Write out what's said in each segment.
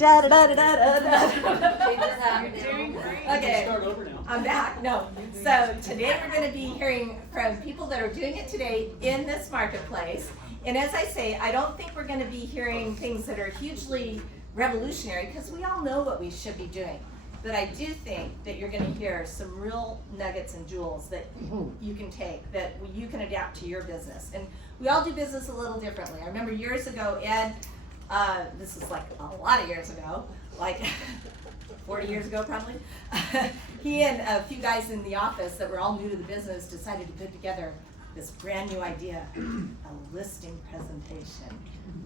Da da da da da da. Okay, Start over now. I'm back. No. So today we're going to be hearing from people that are doing it today in this marketplace. And as I say, I don't think we're going to be hearing things that are hugely revolutionary because we all know what we should be doing. But I do think that you're going to hear some real nuggets and jewels that you can take, that you can adapt to your business. And we all do business a little differently. I remember years ago, Ed, this is like a lot of years ago, like 40 years ago probably, he and a few guys in the office that were all new to the business decided to put together this brand new idea, a listing presentation.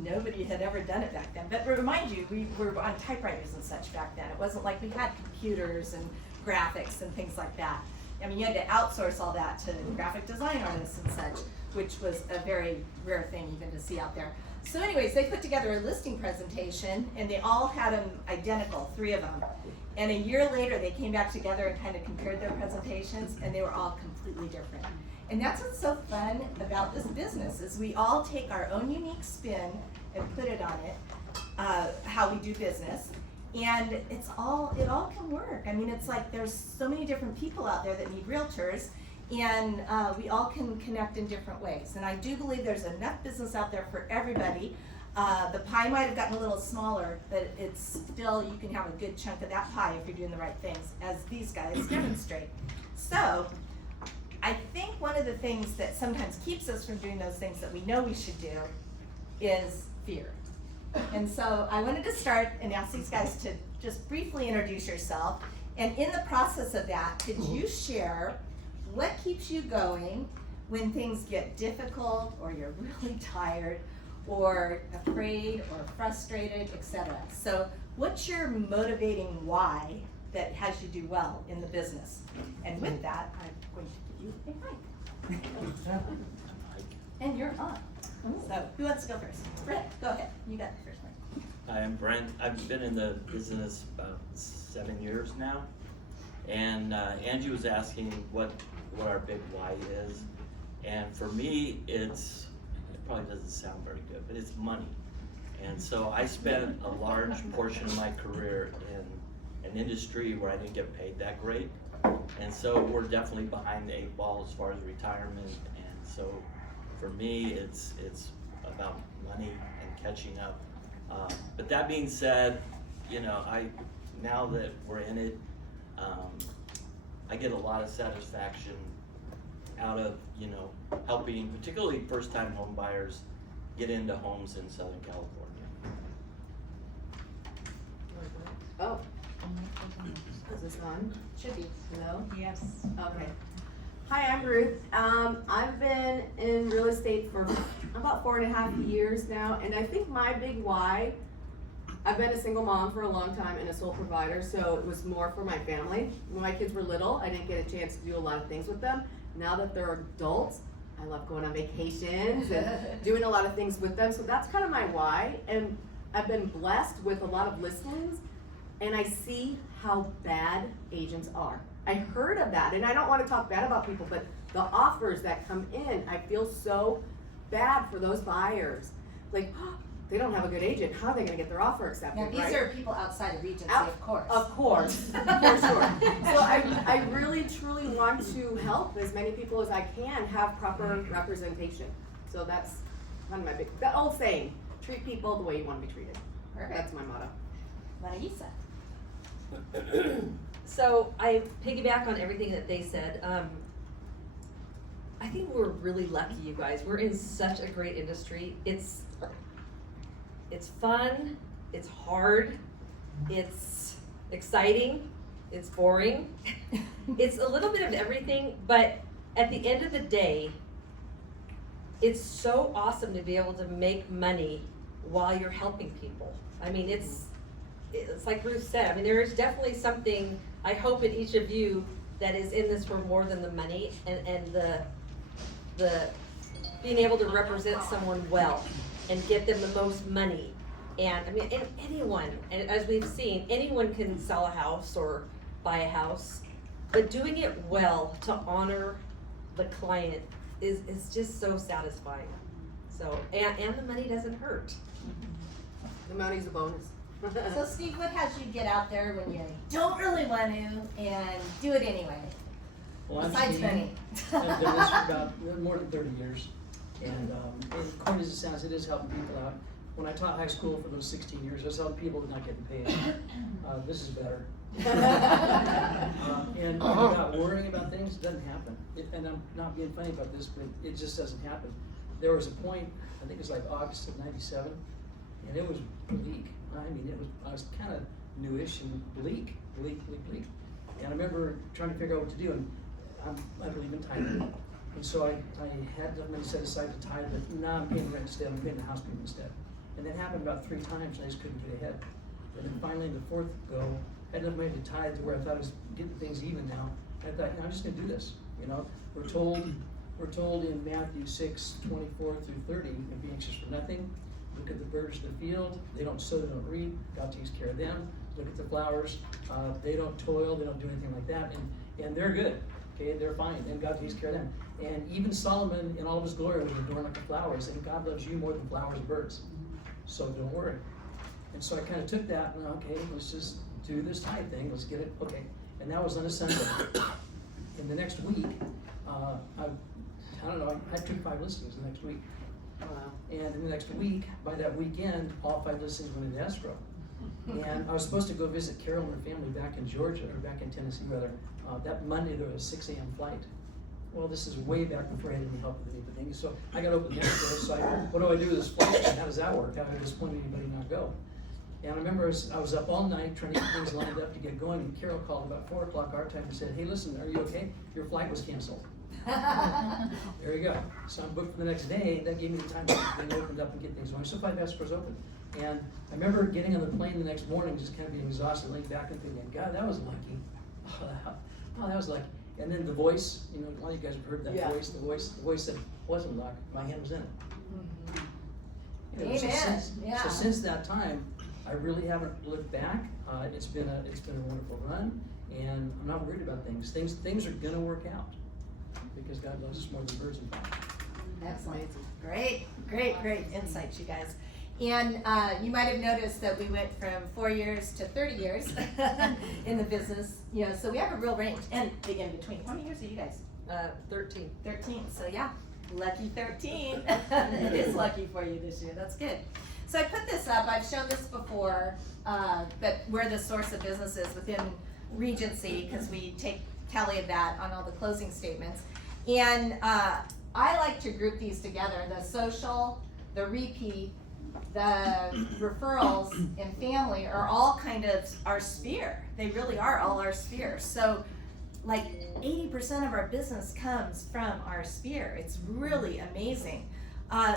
Nobody had ever done it back then. But remind you, we were on typewriters and such back then. It wasn't like we had computers and graphics and things like that. I mean, you had to outsource all that to graphic design artists and such, which was a very rare thing even to see out there. So anyways, they put together a listing presentation and they all had them identical, 3 of them. And a year later, they came back together and kind of compared their presentations and they were all completely different. And that's what's so fun about this business, is we all take our own unique spin and put it on it, how we do business. And it all can work. I mean, it's like there's so many different people out there that need realtors, and we all can connect in different ways. And I do believe there's enough business out there for everybody. The pie might have gotten a little smaller, but it's still, you can have a good chunk of that pie if you're doing the right things, as these guys demonstrate. So I think one of the things that sometimes keeps us from doing those things that we know we should do is fear. And so I wanted to start and ask these guys to just briefly introduce yourself. And in the process of that, could you share what keeps you going when things get difficult, or you're really tired, or afraid, or frustrated, etc.? So what's your motivating why that has you do well in the business? And with that, I'm going to give you a mic. And you're on. So who wants to go first? Brent, go ahead. You got the first one. Hi, I'm Brent. I've been in the business about 7 years now. And Angie was asking what our big why is. And for me, it probably doesn't sound very good, but it's money. And so I spent a large portion of my career in an industry where I didn't get paid that great. And so we're definitely behind the 8 ball as far as retirement. And so for me, it's about money and catching up. But that being said, you know, now that we're in it, I get a lot of satisfaction out of, you know, helping particularly first-time home buyers get into homes in Southern California. Oh. Is this on? Should be. No? Yes. Okay. Hi, I'm Ruth. I've been in real estate for about 4.5 years now, and I think my big why, I've been a single mom for a long time and a sole provider, so it was more for my family. When my kids were little, I didn't get a chance to do a lot of things with them. Now that they're adults, I love going on vacations and doing a lot of things with them, so that's kind of my why. And I've been blessed with a lot of listings, and I see how bad agents are. I heard of that, and I don't want to talk bad about people, but the offers that come in, I feel so bad for those buyers. Like, they don't have a good agent. How are they going to get their offer accepted? Now, these right? are people outside of Regency, of course. Of course, for sure. So I really, truly want to help as many people as I can have proper representation. So that's one of my big, that old saying, treat people the way you want to be treated. Perfect. That's my motto. Marisa. So I piggyback on everything that they said. I think we're really lucky, you guys. We're in such a great industry. It's fun, it's hard, it's exciting, it's boring. It's a little bit of everything, but at the end of the day, it's so awesome to be able to make money while you're helping people. I mean, it's like Ruth said, I mean, there is definitely something, I hope, in each of you that is in this for more than the money, and the being able to represent someone well and get them the most money. And I mean, and anyone, and as we've seen, anyone can sell a house or buy a house, but doing it well to honor the client is just so satisfying. So, and the money doesn't hurt. The money's a bonus. So Steve, what has you get out there when you don't really want to and do it anyway? Well, I'm Besides Steve. money. I've done this for about more than 30 years. And as corny as it sounds, it is helping people out. When I taught high school for those 16 years, I was helping people that not getting paid. This is better. And not worrying about things doesn't happen. And I'm not being funny about this, but it just doesn't happen. There was a point, I think it was like August of '97, and it was bleak. I mean, I was kind of newish and bleak. And I remember trying to figure out what to do, and I believe in tithing. And so I had enough money set aside to tithe, but now I'm paying rent instead, I'm paying the house payment instead. And that happened about 3 times, and I just couldn't get ahead. And then finally, the 4th go, I had enough money to tithe to where I thought I was getting things even now. And I thought, I'm just gonna do this, We're told in Matthew 6:24-30, and be anxious for nothing. Look at the birds of the field, they don't sow, they don't reap, God takes care of them. Look at the flowers, they don't toil, they don't do anything like that, and they're good, okay, they're fine, and God takes care of them. And even Solomon in all of his glory was adorned like the flowers, and God loves you more than flowers and birds, so don't worry. And so I kind of took that, and okay, let's just do this tithe thing, let's get it, okay. And that was on a Sunday. And the next week, I don't know, I took 5 listings the next week. And in the next week, by that weekend, all 5 listings went into escrow. And I was supposed to go visit Carol and her family back in Georgia, or back in Tennessee rather. That Monday there was a 6 a.m. flight. Well, this is way back before I had any help with anything. So I got open the escrow, so what do I do with this flight? How does that work? How does anybody not go? And I remember I was up all night trying to get things lined up to get going, and Carol called about 4 o'clock our time and said, hey, listen, are you okay? Your flight was canceled. There you go. So I'm booked for the next day. That gave me the time to get opened up and get things going. So 5 escrows open. And I remember getting on the plane the next morning, just kind of being exhausted, laying back and thinking, God, that was lucky. Oh, that was lucky. And then the voice, a lot of you guys have heard that voice. The voice said, wasn't luck. My hand was in it. Amen. So since that time, I really haven't looked back. It's been a wonderful run, and I'm not worried about things. Things are gonna work out because God loves us more than birds and flowers. Excellent. Great insights, you guys. And you might have noticed that we went from 4 years to 30 years in the business. So we have a real range and big in between. How many years are you guys? 13. 13. So yeah, lucky 13. It is lucky for you this year. That's good. So I put this up. I've shown this before, but where the source of business is within Regency, because we take tally of that on all the closing statements. And I like to group these together: the social, the repeat, the referrals, and family are all kind of our sphere. They really are all our sphere. So like 80% of our business comes from our sphere. It's really amazing.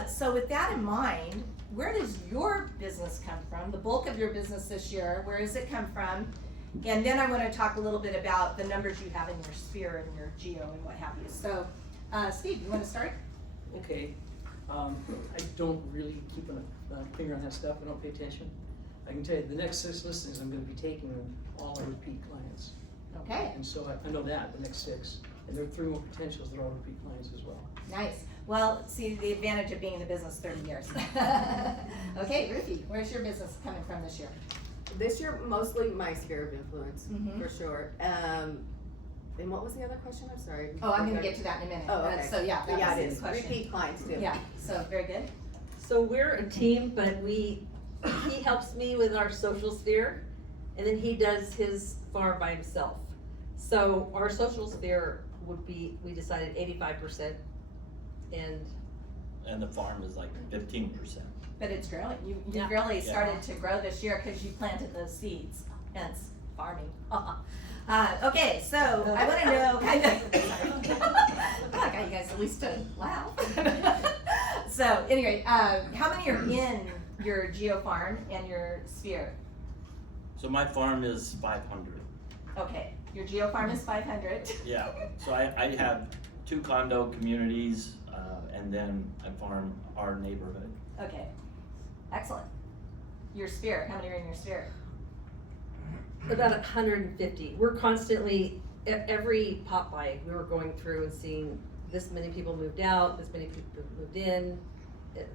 So with that in mind, where does your business come from? The bulk of your business this year, where does it come from? And then I want to talk a little bit about the numbers you have in your sphere and your geo and what have you. So Steve, you want to start? Okay. I don't really keep a finger on that stuff. I don't pay attention. I can tell you the next 6 listings I'm going to be taking are all our repeat clients. Okay. And so I know that, the next 6. And there are 3 more potentials that are all repeat clients as well. Nice. Well, see the advantage of being in the business 30 years. Okay, Ruthie, where's your business coming from this year? This year, mostly my sphere of influence, Mhm. for sure. And what was the other question? I'm sorry. Oh, I'm going to get to that in a minute. Oh, okay. So yeah, that Yeah, was it his is. question. Repeat clients too. Yeah, so very good. So we're a team, but he helps me with our social sphere, and then he does his farm by himself. So our social sphere would be, we decided 85%, And the farm is like 15%. But it's growing. You Yeah. really started to grow this year because you planted those seeds, hence farming. Okay, so I want to know kind of, I got you guys at least to laugh. So anyway, how many are in your geo farm and your sphere? So my farm is 500. Okay, your geo farm is 500. Yeah, so I have 2 condo communities, and then I farm our neighborhood. Okay, excellent. Your sphere, how many are in your sphere? about 150. We're constantly, every pop by, we were going through and seeing this many people moved out, this many people moved in,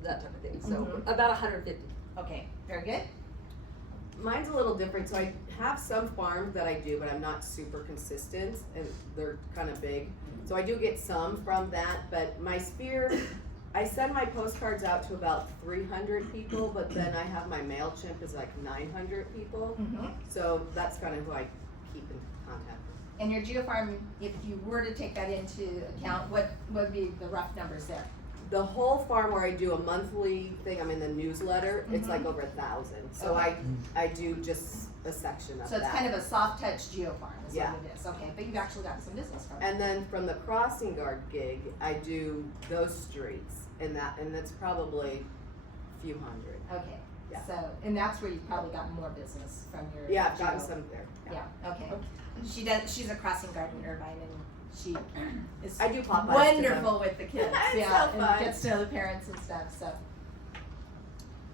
that type of thing. So Mhm. about 150. Okay, very good. mine's a little different. So I have some farms that I do, but I'm not super consistent, and they're kind of big. So I do get some from that, but my sphere, I send my postcards out to about 300 people, but then I have my MailChimp is like 900 people. Mhm. So that's kind of who I keep in contact with. And your geofarm, if you were to take that into account, what would be the rough numbers there? The whole farm where I do a monthly thing, I'm in the newsletter, it's Mhm. like over 1,000. So Okay. I do just a section of So it's that. kind of a soft touch geofarm is Yeah. what it is. Okay, but you've actually got some business from it. And then from the crossing guard gig, I do those streets, and that's probably a few hundred. Okay, Yeah. so, and that's where you've probably gotten more business from your. Yeah, I've gotten geo- some there. Yeah, okay. She's a crossing guard in Irvine and she is I do Popeyes to wonderful with the kids, It's yeah, so and fun. gets to know the parents and stuff, so.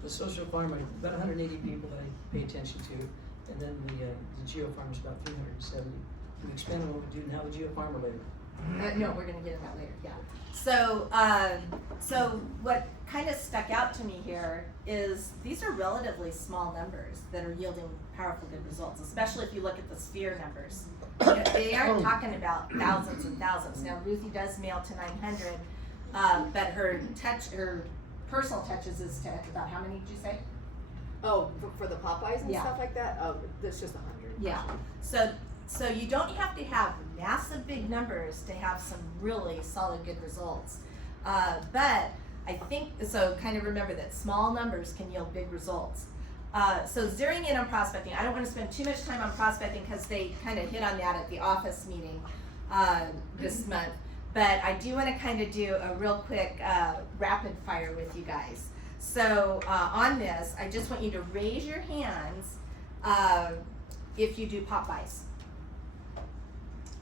The social farm, about 180 people that I pay attention to, and then the geo farm is about 370. We expand on what we do now, the geo farm or later? No, we're gonna get into that later, yeah. So, so what kind of stuck out to me here is these are relatively small numbers that are yielding powerful good results, especially if you look at the sphere numbers. You know, they aren't talking about thousands and thousands. Now Ruthie does mail to 900, but her personal touches is to about how many did you say? Oh, for the Popeyes and Yeah. stuff like that? Oh, that's just 100. Yeah, so you don't have to have massive big numbers to have some really solid good results. But I think, so kind of remember that small numbers can yield big results. So zeroing in on prospecting, I don't want to spend too much time on prospecting because they kind of hit on that at the office meeting this month. But I do want to kind of do a real quick rapid fire with you guys. So on this, I just want you to raise your hands if you do Popeyes.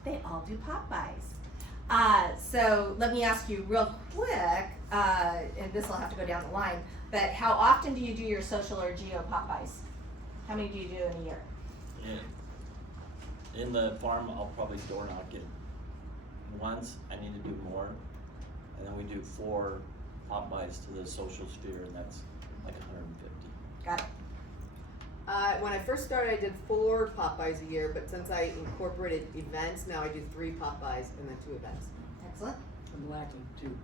They all do Popeyes. So let me ask you real quick, and this will have to go down the line, but how often do you do your social or geo Popeyes? How many do you do in a year? In the farm, I'll probably door knock it once. I need to do more, and then we do 4 Popeyes to the social sphere, and that's like 150. Got it. When I first started, I did 4 Popeyes a year, but since I incorporated events, now I do 3 Popeyes and then 2 events. Excellent. I'm lacking 2.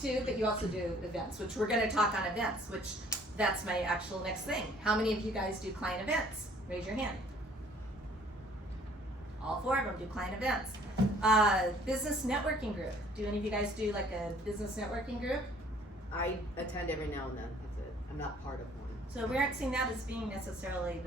2, but you also do events, which we're gonna talk on events, which that's my actual next thing. How many of you guys do client events? Raise your hand. All 4 of them do client events. Business networking group. Do any of you guys do like a business networking group? I attend every now and then. That's it. I'm not part of one. So we aren't seeing that as being necessarily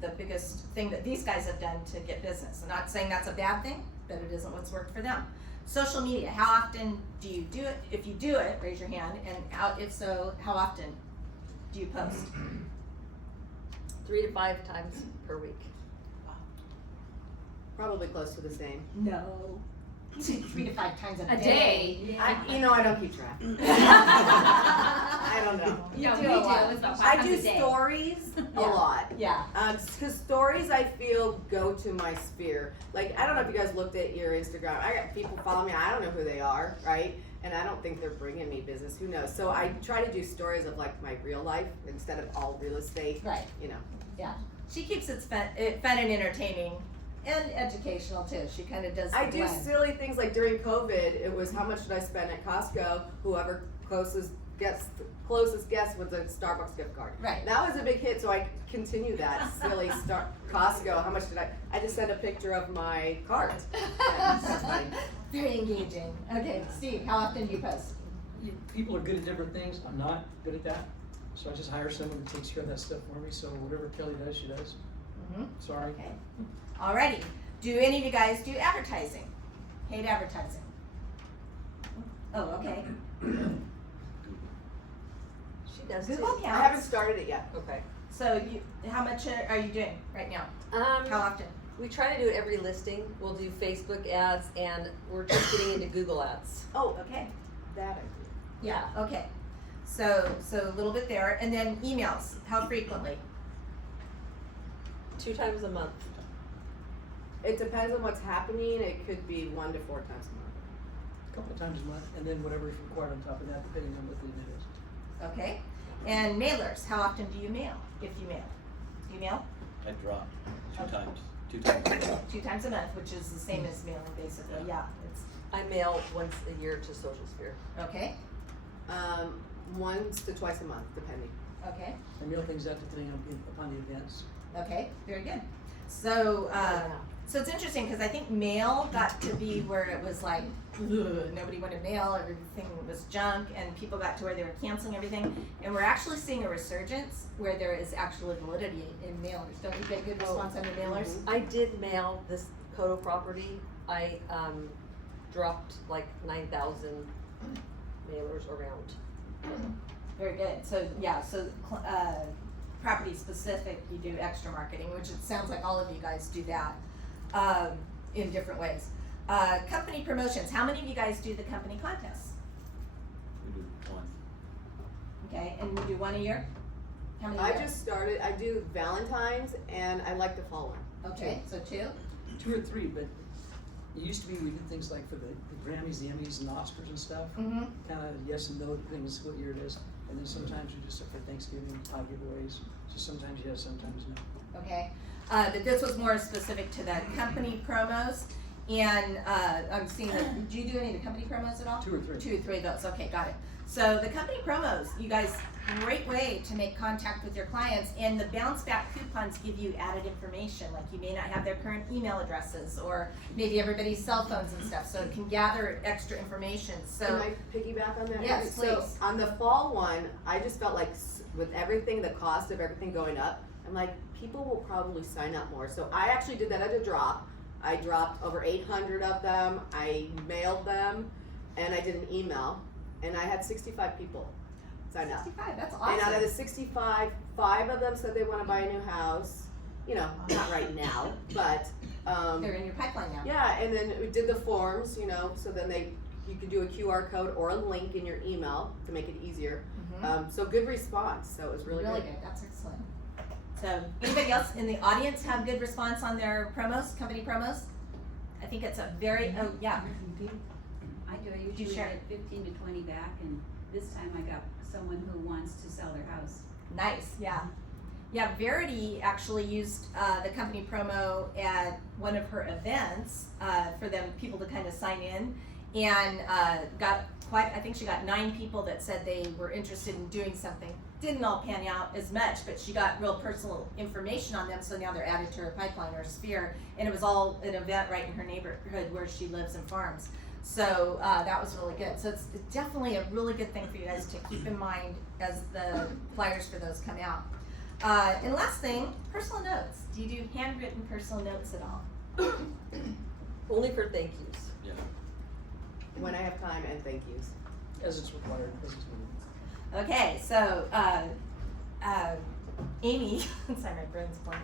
the biggest thing that these guys have done to get business. I'm not saying that's a bad thing, but it isn't what's worked for them. Social media, how often do you do it? If you do it, raise your hand, and if so, how often do you post? 3 to 5 times per week. Probably close to the same. No. 3 to 5 times a day. I don't keep track. I don't know. You No, do we a do. lot. It's about 5 I times do a day. stories a Yeah. lot. Yeah. Because stories I feel go to my sphere. Like, I don't know if you guys looked at your Instagram. I got people following me. I don't know who they are, right? And I don't think they're bringing me business. Who knows? So I try to do stories of like my real life instead of all real estate. Right. You know. Yeah. She keeps it fun and entertaining and educational too. She kind of does the I do blend. silly things like during COVID. It was how much did I spend at Costco? Whoever closest guest was a Starbucks gift card. Right. That was a big hit, so I continue that silly Costco. How much did I just sent a picture of my cart. Yeah, that's funny. Very engaging. Okay, Steve, how often do you post? People are good at different things. I'm not good at that. So I just hire someone who takes care of that stuff for me. So whatever Kelly does, she does. Mm-hmm. Sorry. Okay. Alrighty. Do any of you guys do advertising? Paid advertising? Oh, okay. She does Google too. I haven't counts. started it yet. Okay. So how much are you doing right now? How often? We try to do it every listing. We'll do Facebook ads, and we're just getting into Google ads. Oh, Okay. that I do. Yeah. Okay. So a little bit there, and then emails. How frequently? 2 times a month. It depends on what's happening. It could be 1 to 4 times a month. A couple of times a month, and then whatever is required on top of that, depending on what the event is. Okay. And mailers, how often do you mail, if you mail? Do you mail? I dropped Okay. 2 times. 2 times a month, which is the same as mailing, basically, yeah, it's, I mail once a year to Social Sphere. okay, Once to twice a month, depending. okay, I mail things out depending upon the events. okay, very good. So, so it's interesting, cause I think mail got to be where it was like, ugh, nobody wanted mail, everything was junk, and people got to where they were canceling everything. And we're actually seeing a resurgence where there is actual validity in mailers. Don't you get good response on your mailers? I did mail this Kodo property. I dropped like 9,000 mailers around. Very good. So, yeah, so, property specific, you do extra marketing, which it sounds like all of you guys do that, in different ways. Company promotions, how many of you guys do the company contests? We do 1. Okay, and we do 1 a year? How many a I year? just started, I do Valentine's and I like the fall one. Okay, so 2? 2 or 3, but it used to be we did things like for the Grammys, the Emmys, and the Oscars and stuff. Mm-hmm. Kind of yes and no things, what year it is. And then sometimes you just, for Thanksgiving, pie giveaways. So sometimes yes, sometimes no. Okay, but this was more specific to the company promos, and I'm seeing that, do you do any of the company promos at all? 2 or 3. 2 or 3 of those, okay, got it. So the company promos, you guys, great way to make contact with your clients, and the bounce back coupons give you added information, like you may not have their current email addresses, or maybe everybody's cell phones and stuff, so it can gather extra information, so. Can I piggyback on that? Yes, So please. on the fall one, I just felt like with everything, the cost of everything going up, I'm like, people will probably sign up more. So I actually did that at a drop. I dropped over 800 of them. I mailed them, and I did an email, and I had 65 people sign up. 65, that's And out of awesome. the 65, 5 of them said they want to buy a new house. You know, not right now, but They're in your pipeline now. yeah. And then we did the forms. You know, so then you can do a QR code or a link in your email to make it easier. Mhm. So good response. So it was really good. good, that's excellent. So, anybody else in the audience have good response on their promos, company promos? I think it's a very, oh, yeah, I do, I you usually share? get 15 to 20 back, and this time I got someone who wants to sell their house. nice, yeah. Yeah, Verity actually used the company promo at one of her events for them, people to kind of sign in, and got quite, I think she got 9 people that said they were interested in doing something. Didn't all pan out as much, but she got real personal information on them, so now they're added to her pipeline or sphere, and it was all an event right in her neighborhood where she lives and farms. So that was really good. So it's definitely a really good thing for you guys to keep in mind as the flyers for those come out. And last thing, personal notes. Do you do handwritten personal notes at all? Only for thank yous. Yeah. When I have time and thank yous. As it's required, as it's needed. Okay, so Amy, sorry, my brain's blank.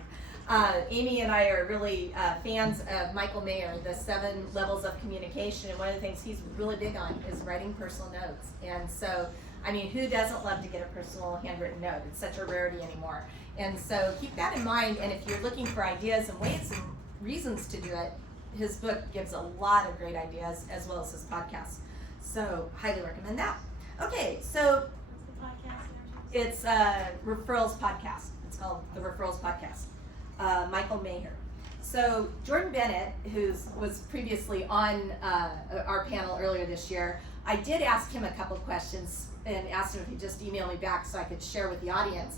Amy and I are really fans of Michael Mayer, the 7 levels of communication, and one of the things he's really big on is writing personal notes. And so, I mean, who doesn't love to get a personal handwritten note? It's such a rarity anymore. And so keep that in mind, and if you're looking for ideas and ways and reasons to do it, his book gives a lot of great ideas, as well as his podcast. So, highly recommend that. Okay, so it's Referrals Podcast. It's called the Referrals Podcast. Michael Mayer. So Jordan Bennett, who was previously on our panel earlier this year, I did ask him a couple questions and asked him if he'd just email me back so I could share with the audience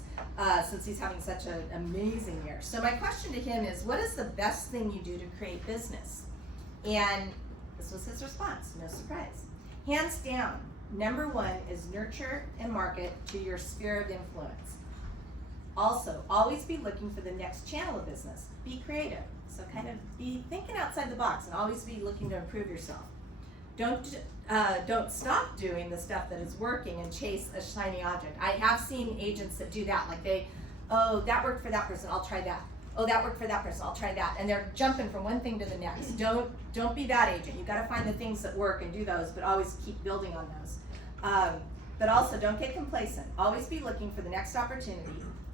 since he's having such an amazing year. So my question to him is, what is the best thing you do to create business? And this was his response, no surprise. Hands down, number 1 is nurture and market to your sphere of influence. Also, always be looking for the next channel of business. Be creative. So kind of be thinking outside the box and always be looking to improve yourself. Don't stop doing the stuff that is working and chase a shiny object. I have seen agents that do that. Like that worked for that person, I'll try that. Oh, that worked for that person, I'll try that. And they're jumping from one thing to the next. Don't be that agent. You gotta find the things that work and do those, but always keep building on those. But also don't get complacent. Always be looking for the next opportunity.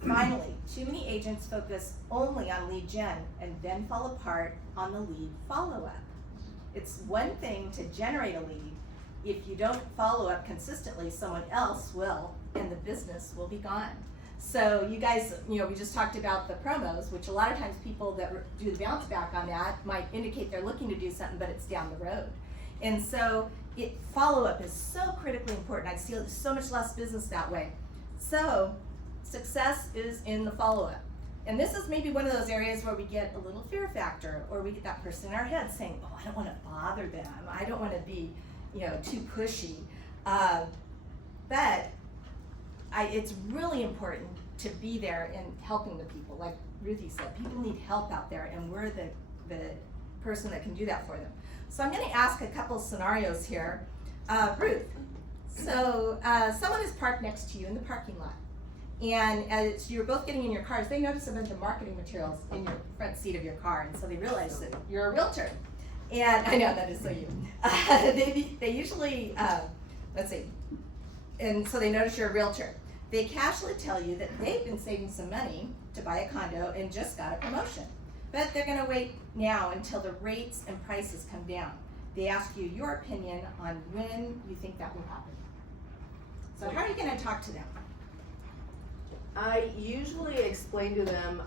Finally, too many agents focus only on lead gen and then fall apart on the lead follow-up. It's one thing to generate a lead. If you don't follow up consistently, someone else will, and the business will be gone. So you guys, we just talked about the promos, which a lot of times people that do the bounce back on that might indicate they're looking to do something, but it's down the road. And so follow-up is so critically important. I see so much less business that way. So success is in the follow-up. And this is maybe one of those areas where we get a little fear factor, or we get that person in our head saying, oh, I don't want to bother them. I don't want to be, too pushy. But it's really important to be there and helping the people. Like Ruthie said, people need help out there, and we're the person that can do that for them. So I'm going to ask a couple scenarios here. Ruth, so someone is parked next to you in the parking lot. And as you're both getting in your cars, they notice a bunch of marketing materials in your front seat of your car, and so they realize that you're a realtor. And I know that is so you. They usually, let's see, and so they notice you're a realtor. They casually tell you that they've been saving some money to buy a condo and just got a promotion. But they're gonna wait now until the rates and prices come down. They ask you your opinion on when you think that will happen. So how are you gonna talk to them? I usually explain to them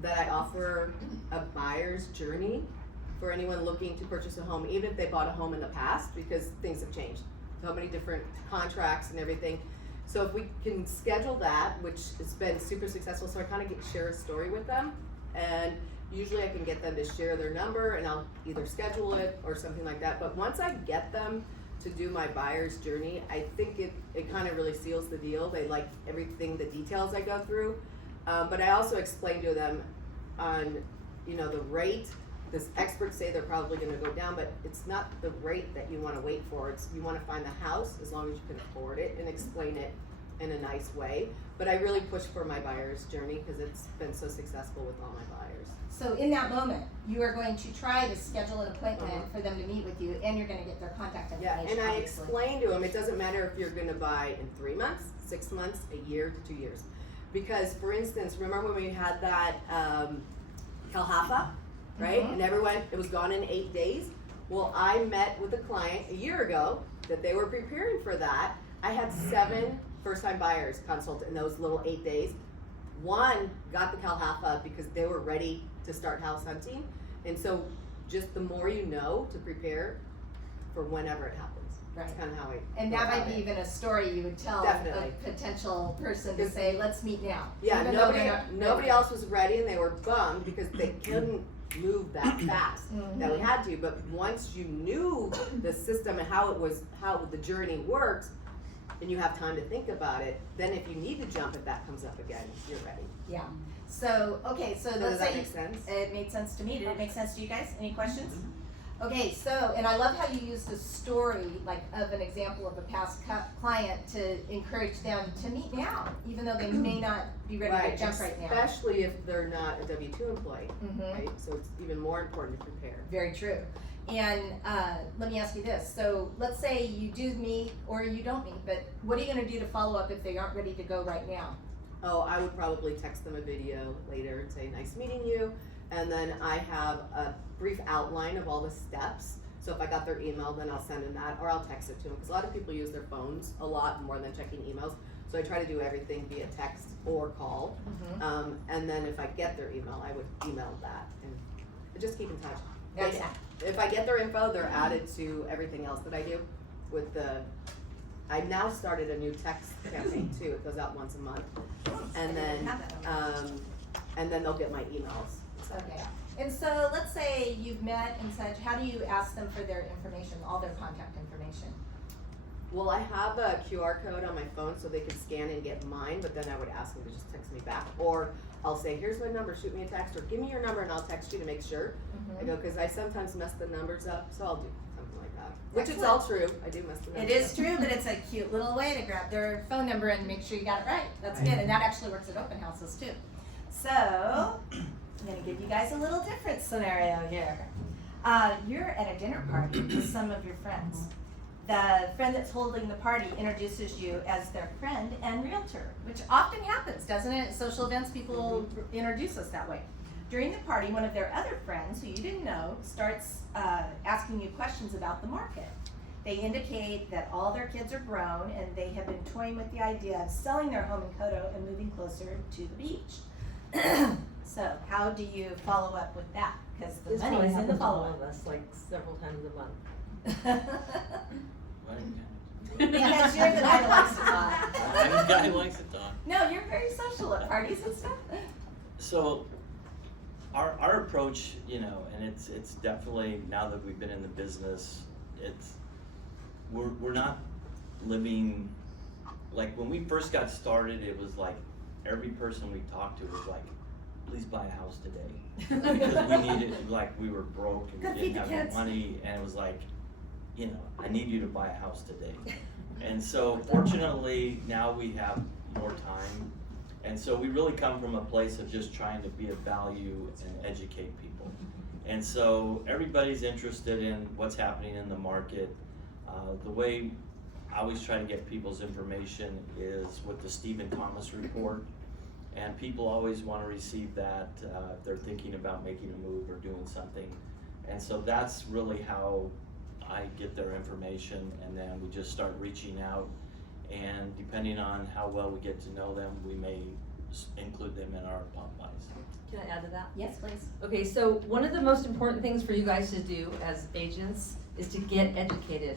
that I offer a buyer's journey for anyone looking to purchase a home, even if they bought a home in the past, because things have changed. So many different contracts and everything. So if we can schedule that, which has been super successful, so I kind of share a story with them, and usually I can get them to share their number, and I'll either schedule it or something like that. But once I get them to do my buyer's journey, I think it kind of really seals the deal. They like everything, the details I go through. But I also explain to them on, the rate. Because experts say they're probably going to go down, but it's not the rate that you want to wait for. It's you want to find the house as long as you can afford it, and explain it in a nice way. But I really push for my buyer's journey because it's been so successful with all my buyers. So in that moment, you are going to try to schedule an appointment for them to meet with you, and you're going to get their contact information. Yeah, and I obviously. explain to them, it doesn't matter if you're going to buy in 3 months, 6 months, a year to 2 years. Because, for instance, remember when we had that Calhafa, right? Mhm. And everyone, it was gone in 8 days. Well, I met with a client a year ago that they were preparing for that. I had 7 first-time buyers consult in those little 8 days. 1 got the Calhafa because they were ready to start house hunting. And so just the more you know to prepare for whenever it happens. That's Right. kind of how I And go that might about be it. even a story you would tell Definitely. a potential person to Because- say, let's meet now. Yeah, Even though nobody they're not nobody ready. else was ready, and they were bummed because they couldn't move that fast that we had to. But once you knew the system and how the journey works, and you have time to think about it, then if you need to jump, if that comes up again, you're ready. Yeah. So, okay, so So let's does that say make sense? it made sense to me. Did it make sense to you guys? Any questions? Okay, so, and I love how you use the story, like of an example of a past client to encourage them to meet now, even though they may not be ready to jump right now. Especially if they're not a W-2 employee, Mhm. right? So it's even more important to prepare. Very true. And let me ask you this. So let's say you do meet or you don't meet, but what are you gonna do to follow up if they aren't ready to go right now? Oh, I would probably text them a video later and say, nice meeting you. And then I have a brief outline of all the steps. So if I got their email, then I'll send them that, or I'll text it to them. Because a lot of people use their phones a lot more than checking emails. So I try to do everything via text or call. And then if I get their email, I would email that and just keep in touch. That's If I get their info, they're added to everything else that I do. I now started a new text campaign too. It goes out once a month, and then they'll get my emails. Okay. And so let's say you've met and such. How do you ask them for their information, all their contact information? Well, I have a QR code on my phone so they can scan and get mine, but then I would ask them to just text me back, or I'll say, here's my number, shoot me a text, or give me your number and I'll text you to make sure. I go, because I sometimes mess the numbers up, so I'll do something like that. Which is all true, I do mess the numbers It up. is true, but it's a cute little way to grab their phone number and make sure you got it right. That's Right. good, and that actually works at open houses too. So, I'm gonna give you guys a little different scenario here. You're at a dinner party with some of your friends. The friend that's holding the party introduces you as their friend and realtor, which often happens, doesn't it? At social events, people introduce us that way. During the party, one of their other friends, who you didn't know, starts asking you questions about the market. They indicate that all their kids are grown and they have been toying with the idea of selling their home in Koto and moving closer to the beach. So how do you follow up with that? Because the This probably money's in the happens to all follow-up. of us, like several times a month. Because you're the guy that likes to talk. I'm the guy who likes to talk. No, you're very social at parties and stuff. So, our approach, you know, and it's definitely, now that we've been in the business, we're not living, like when we first got started, it was like every person we talked to was like, please buy a house today. Because we needed, like we were broke and Gotta we feed didn't the have any kids. money, and it was like, you know, I need you to buy a house today. And so fortunately, now we have more time. And so we really come from a place of just trying to be of value and educate people. And so everybody's interested in what's happening in the market. The way I always try to get people's information is with the Stephen Thomas report. And people always want to receive that if they're thinking about making a move or doing something. And so that's really how I get their information, and then we just start reaching out. And depending on how well we get to know them, we may include them in our pop buys. Can I add to that? Yes, please. Okay, so one of the most important things for you guys to do as agents is to get educated.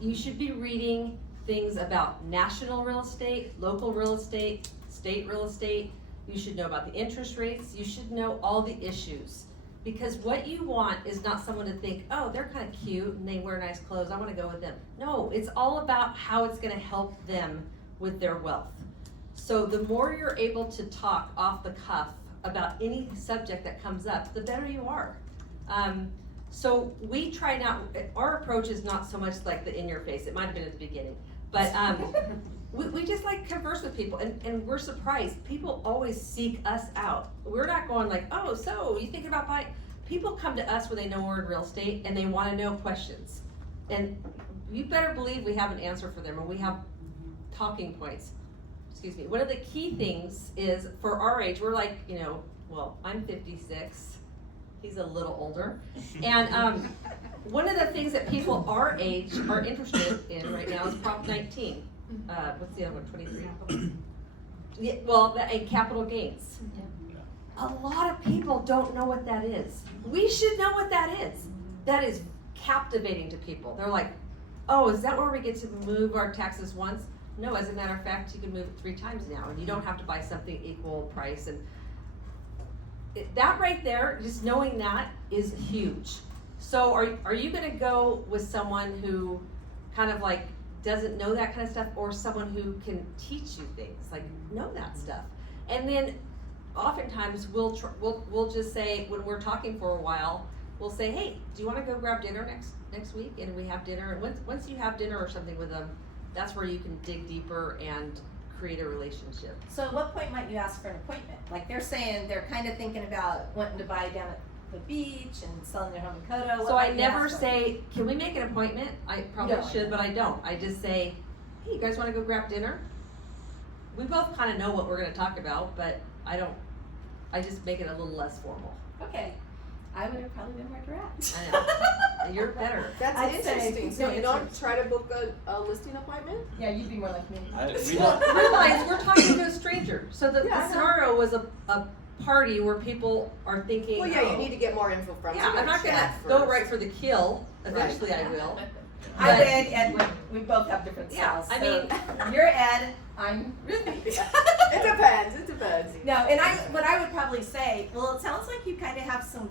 You should be reading things about national real estate, local real estate, state real estate. You should know about the interest rates. You should know all the issues. Because what you want is not someone to think, oh, they're kind of cute and they wear nice clothes, I want to go with them. No, it's all about how it's going to help them with their wealth. So the more you're able to talk off the cuff about any subject that comes up, the better you are. So we try not, our approach is not so much like the in your face, it might have been at the beginning, but we just like converse with people, and we're surprised. People always seek us out. We're not going like, oh, so you thinking about buying? People come to us when they know we're in real estate and they want to know questions. And you better believe we have an answer for them, and we have talking points. Excuse me. One of the key things is for our age, we're like, you know, well, I'm 56. He's a little older. And one of the things that people our age are interested in right now is Prop 19. What's the other one, 23? Yeah, well, and capital gains. A lot of people don't know what that is. We should know what that is. That is captivating to people. They're like, oh, is that where we get to move our taxes once? No, as a matter of fact, you can move it 3 times now, and you don't have to buy something equal price. And that right there, just knowing that is huge. So are you gonna go with someone who kind of like doesn't know that kind of stuff, or someone who can teach you things, like know that stuff? And then oftentimes we'll just say, when we're talking for a while, we'll say, hey, do you want to go grab dinner next week? And we have dinner, and once you have dinner or something with them, that's where you can dig deeper and create a relationship. So at what point might you ask for an appointment? Like they're saying they're kind of thinking about wanting to buy down at the beach and selling their home in Koto. What So might I you never ask for? say, can we make an appointment? I probably No. should, but I don't. I just say, hey, you guys want to go grab dinner? We both kind of know what we're going to talk about, but I just make it a little less formal. Okay. I would have probably been more direct. I know. You're better. That's I'd say interesting. So no, you it's don't try to book a listing appointment? Yeah, you'd be more like me. We Well, don't, realize we're talking to a stranger. So the Yeah, I know. scenario was a party where people are thinking, Well, yeah, oh, you need to get more info from. yeah, I'm not gonna go right for the kill. Eventually I will. I'm But- Ed, Edwin. We both have different Yeah, styles. I so you're Ed, I'm Ruby. It depends, it depends. No, and what I would probably say, well, it sounds like you kind of have some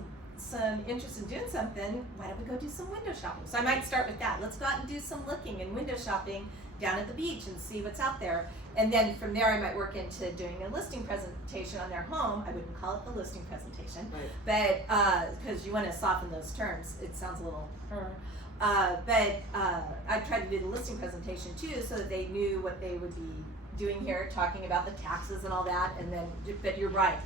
interest in doing something. Why don't we go do some window shopping? So I might start with that. Let's go out and do some looking and window shopping down at the beach and see what's out there. And then from there, I might work into doing a listing presentation on their home. I wouldn't call it the listing presentation, Right. but because you want to soften those terms, it sounds a little. But I tried to do the listing presentation too, so that they knew what they would be doing here, talking about the taxes and all that. And then, but you're right.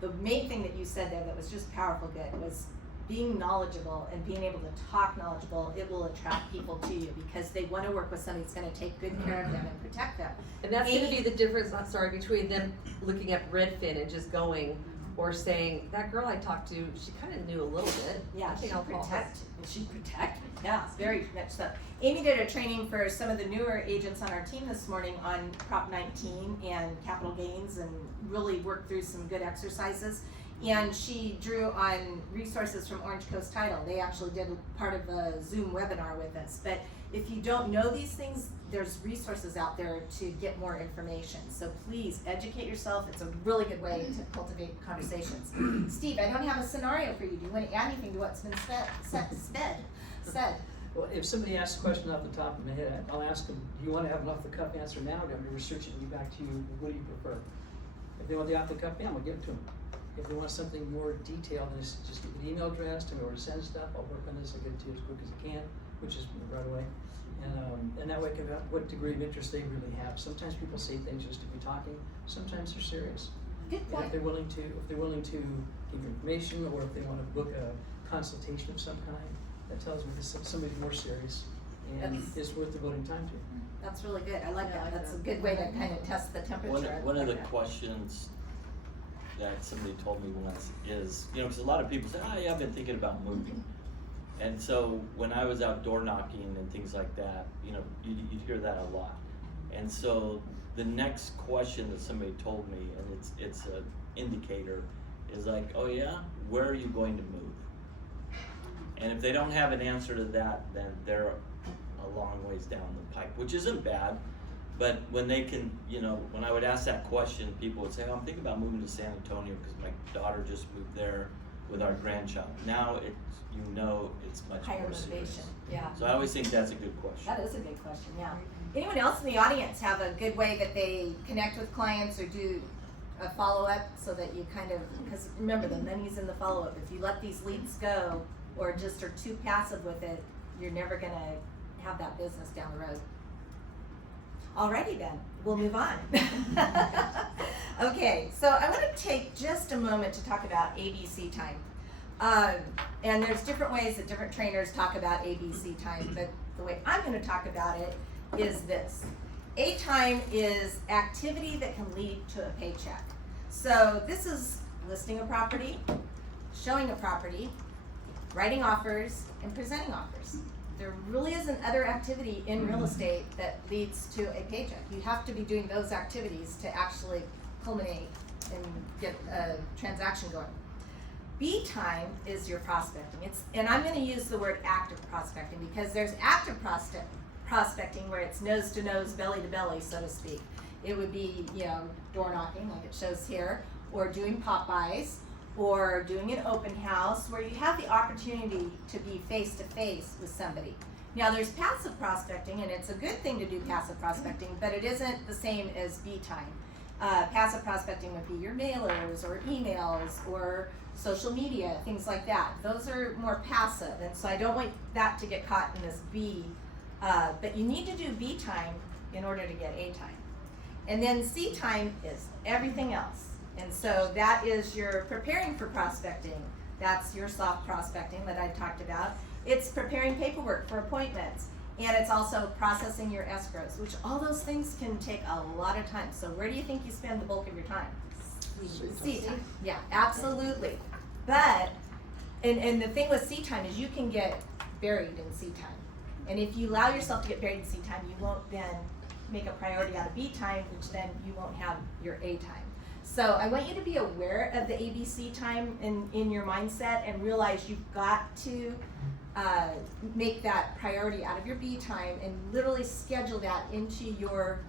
The main thing that you said there that was just powerful good was being knowledgeable and being able to talk knowledgeable. It will attract people to you because they want to work with somebody that's going to take good care of them and protect them. And that's gonna be the difference, between them looking at Redfin and just going, or saying, that girl I talked to, she kinda knew a little bit. Yeah, I think I'll call her. she protect me. Yeah, very much so. Amy did a training for some of the newer agents on our team this morning on Prop 19 and capital gains, and really worked through some good exercises. And she drew on resources from Orange Coast Title. They actually did part of a Zoom webinar with us. But if you don't know these things, there's resources out there to get more information. So please educate yourself. It's a really good way to cultivate conversations. Steve, I don't have a scenario for you. Do you want to add anything to what's been said? Well, if somebody asks a question off the top of my head, I'll ask them, do you want to have an off-the-cuff answer now, or do you want me to research it and get back to you? What do you prefer? If they want the off-the-cuff, yeah, I'm gonna give it to them. If they want something more detailed, then just give me an email address, tell me where to send stuff, I'll work on this, I'll get it to you as quick as I can, which is right away. And that way, I can figure out what degree of interest they really have. Sometimes people say things just to be talking, sometimes they're serious. Good And point. if they're willing to give you information, or if they want to book a consultation of some kind, that tells me this is somebody's more serious and That's- is worth devoting time to. That's really good. I like Yeah, I that. like That's a that. good way to kind of test the temperature. One of the like that. questions that somebody told me once is, you know, because a lot of people say, oh yeah, I've been thinking about moving. And so when I was out door knocking and things like that, you know, you'd hear that a lot. And so the next question that somebody told me, and it's an indicator, is like, oh yeah, where are you going to move? And if they don't have an answer to that, then they're a long ways down the pipe, which isn't bad. But when they can, you know, when I would ask that question, people would say, oh, I'm thinking about moving to San Antonio because my daughter just moved there with our grandchild. Now it's, you know, it's much Higher more motivation. serious. Yeah. So I always think that's a good question. That is a good question, yeah. Anyone else in the audience have a good way that they connect with clients or do a follow-up so that you kind of, because remember, the money's in the follow-up. If you let these leads go or just are too passive with it, you're never gonna have that business down the road. Alrighty then, we'll move on. Okay, so I want to take just a moment to talk about ABC time. And there's different ways that different trainers talk about ABC time, but the way I'm going to talk about it is this. A time is activity that can lead to a paycheck. So this is listing a property, showing a property, writing offers, and presenting offers. There really isn't other activity in real estate that leads to a paycheck. You have to be doing those activities to actually culminate and get a transaction going. B time is your prospecting. And I'm going to use the word active prospecting because there's active prospecting where it's nose to nose, belly to belly, so to speak. It would be, you know, door knocking like it shows here, or doing pop-bys, or doing an open house where you have the opportunity to be face to face with somebody. Now there's passive prospecting, and it's a good thing to do passive prospecting, but it isn't the same as B time. Passive prospecting would be your mailers or emails or social media, things like that. Those are more passive, and so I don't want that to get caught in this B. But you need to do B time in order to get A time. And then C time is everything else. And so that is your preparing for prospecting. That's your soft prospecting that I talked about. It's preparing paperwork for appointments. And it's also processing your escrows, which all those things can take a lot of time. So where do you think you spend the bulk of your time? C time. Yeah, absolutely. But, and the thing with C time is you can get buried in C time. And if you allow yourself to get buried in C time, you won't then make a priority out of B time, which then you won't have your A time. So I want you to be aware of the ABC time in your mindset and realize you've got to make that priority out of your B time and literally schedule that into your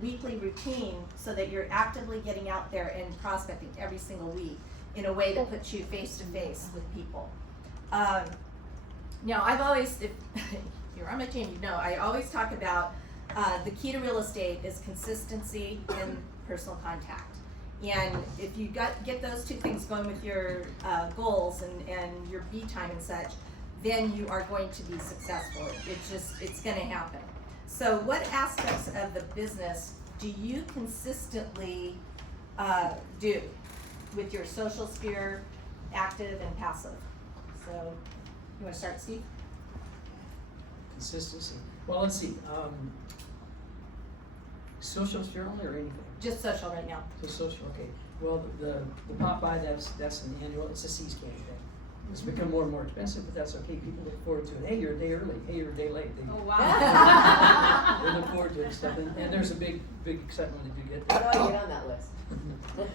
weekly routine so that you're actively getting out there and prospecting every single week in a way that puts you face to face with people. Now I've always, if you're on my team, you know, I always talk about the key to real estate is consistency and personal contact. And if you get those two things going with your goals and your B time and such, then you are going to be successful. It's gonna happen. So what aspects of the business do you consistently do with your social sphere, active and passive? So you wanna start, Steve? Consistency. Well, let's see. Social sphere only or anything? Just social right now. So social, okay. Well, the Popeye, that's an annual, it's a Seas candy thing. It's become more and more expensive, but that's okay, people look forward to it. Hey, you're a day early, hey, you're a day late. They look forward to it and stuff, and there's a big excitement when they do get How there. do I get on that list?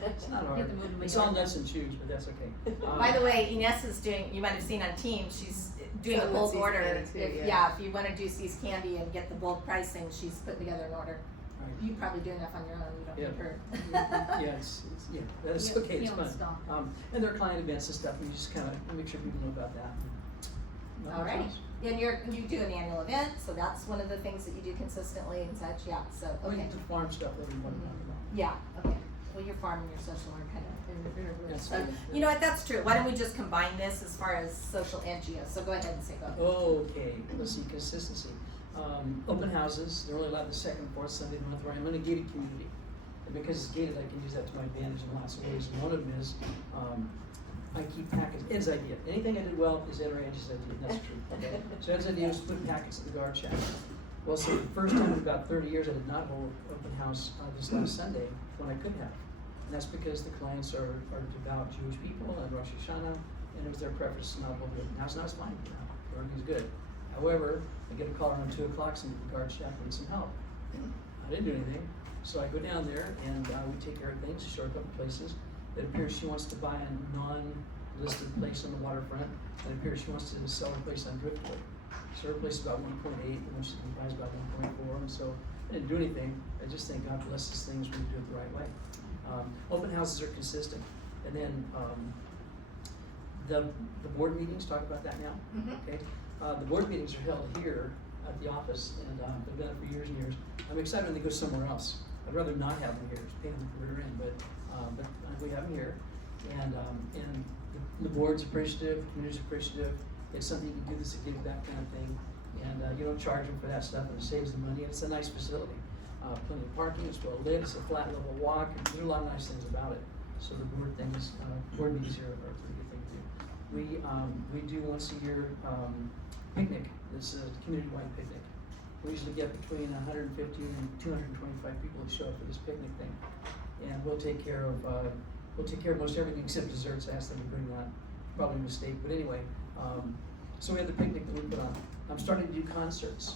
It's not hard, Get the movement it's all going. nuts and chews, but that's okay. By the way, Ines is doing, you might have seen on Teams, she's doing a Selling bulk See's order. candy too, If, yeah. if you wanna do See's Candy and get the bulk pricing, she's putting together an order. Right. You probably do enough on your own, you don't Yeah. need her. Yeah, yeah, that's You- okay, it's you fun. install. And there are client events and stuff, and you just kinda make sure people know about that. Alright, and you do an annual event, so that's one of the things that you do consistently and such, yeah, so, We okay. get the farm stuff that we want to talk about. Yeah, okay, well, your farm and your social are kind of That's so, fine. you know what, that's true, why don't we just combine this as far as social and geo, so go ahead and say go. Okay, let's see, consistency. Open houses, they're only allowed the second, fourth Sunday of the month, where I'm in a gated community. And because it's gated, I can use that to my advantage in lots of ways. And one of them is, I keep packets, Ed's idea. Anything I did well is Ed or Angie's idea, and that's true, okay? So Ed's idea was put packets at the guard shack. Well, so the first time in about 30 years, I did not hold open house this last Sunday when I could have. And that's because the clients are devout Jewish people and Rosh Hashanah, and it was their preference to not hold the open house, and that's fine, you know, everything's good. However, I get a call around 2 o'clock, saying the guard shack needs some help. I didn't do anything, so I go down there and we take care of things, show her a couple places. It appears she wants to buy a non-listed place on the waterfront, and it appears she wants to sell her place on Driftwood. So her place is about 1.8, and when she buys about 1.4, and so I didn't do anything. I just think God blesses things when you do it the right way. Open houses are consistent, and then the board meetings, talk about that now. Okay, the board meetings are held here at the office, and they've done it for years and years. I'm excited when they go somewhere else. I'd rather not have them here, it's paying them the rear end, but we have them here, and the board's appreciative, the community's appreciative. It's something you can do, this a give back kind of thing, and you don't charge them for that stuff, and it saves the money. It's a nice facility, plenty of parking, it's well lit, it's a flat level walk, and there's a lot of nice things about it. So the board things, board meetings here are a pretty good thing to do. We do once a year picnic. It's a community-wide picnic. We usually get between 150 and 225 people that show up for this picnic thing, and we'll take care of most everything except desserts. I asked them to bring that. Probably a mistake, but anyway. So we have the picnic that we put on. I'm starting to do concerts.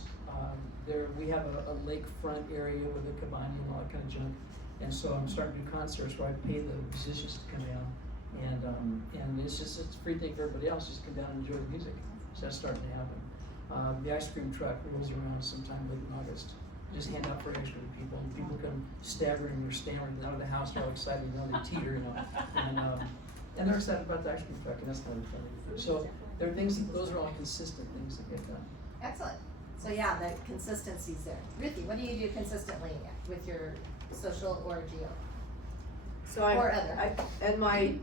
We have a lakefront area with a cabana and all that kind of junk, and so I'm starting to do concerts where I pay the musicians to come down, and it's a free thing for everybody else. Just come down and enjoy the music. So that's starting to happen. The ice cream truck rolls around sometime late in August. Just hand out free ice cream to people, and people come staggering or stammering out of the house, all excited, they teeter, and they're excited about the ice cream truck, and that's kind of funny. So there are things, those are all consistent things that get done. Excellent, so yeah, the consistency's there. Ruthie, what do you do consistently with your social or geo? So Or other. at my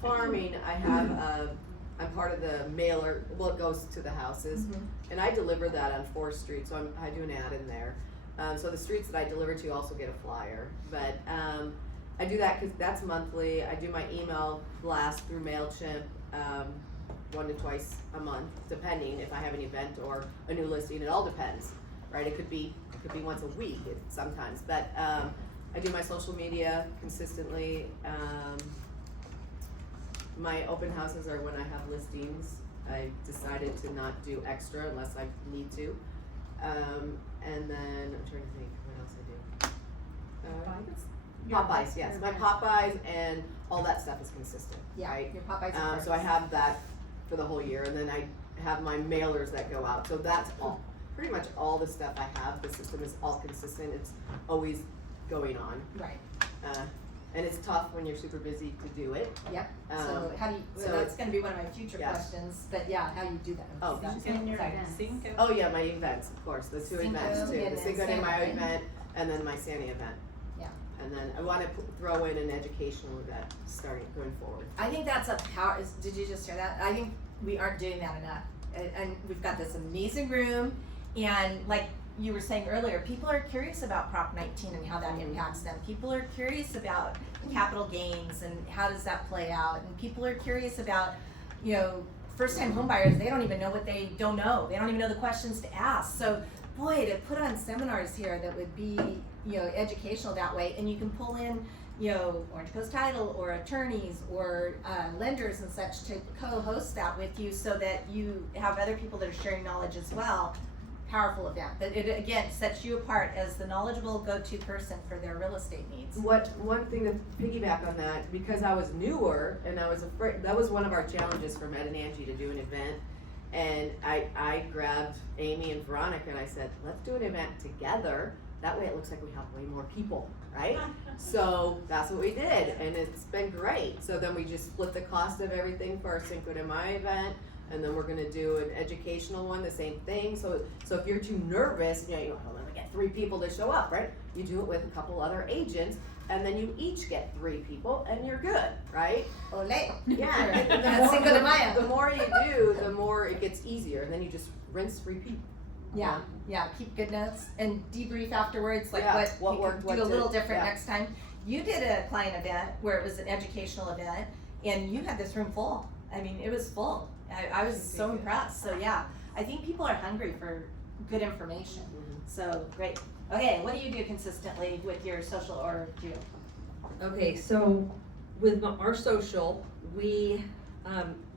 farming, I'm part of the mailer, well, it goes to the houses, and I deliver that on 4th Street, so I do an ad in there. So the streets that I deliver to also get a flyer, but I do that because that's monthly. I do my email blast through MailChimp 1 to twice a month, depending if I have an event or a new listing. It all depends, right? It could be once a week sometimes, but I do my social media consistently. My open houses are when I have listings. I decided to not do extra unless I need to. And then I'm trying to think what else I do. Popeyes, yes. My Popeyes and all that stuff is consistent, Yeah, right? your Popeyes are So I have that for the whole year, and then I have my mailers that go out. So that's all, pretty much all the stuff I have. The system is all consistent. It's always going on. Right, And it's tough when you're super busy to do it. yep, so how do you, so that's gonna be one of my future yes. questions, but yeah, how you do that. Oh. That's And your exciting. events. Oh yeah, my events, of course, the 2 Cinco events too. and The then Cinco de Mayo Santa, right? event, and then my Santa event. Yeah. And then I wanna throw in an educational event starting, going forward. I think that's a power, did you just hear that? I think we aren't doing that enough. And we've got this amazing room, and like you were saying earlier, people are curious about Prop 19 and how that impacts them. People are curious about capital gains and how does that play out. And people are curious about, first-time homebuyers, they don't even know what they don't know. They don't even know the questions to ask. So, boy, to put on seminars here that would be, educational that way, and you can pull in you know, Orange Coast Title or attorneys or lenders and such to co-host that with you so that you have other people that are sharing knowledge as well. Powerful event. But it again sets you apart as the knowledgeable go-to person for their real estate needs. One thing to piggyback on that, because I was newer and I was afraid, that was one of our challenges for Matt and Angie to do an event. And I grabbed Amy and Veronica and I said, let's do an event together. That way it looks like we have way more people, right? So that's what we did, and it's been great. So then we just split the cost of everything for our Cinco de Mayo event, and then we're gonna do an educational one, the same thing. So if you're too nervous, you know, let me get 3 people to show up, right? You do it with a couple other agents, and then you each get 3 people, and you're good, right? Ole. Yeah, and That's Cinco de Mayo. the more you do, the more it gets easier, and then you just rinse, repeat. Yeah, yeah, keep good notes and debrief afterwards, like Yeah, what what you worked, could what do a little didn't, different yeah. next time. You did a client event where it was an educational event and you had this room full. I mean, it was full. I was so impressed. So yeah, I think people are hungry for good information. So great. Okay, what do you do consistently with your social or do you? Okay, so with our social, we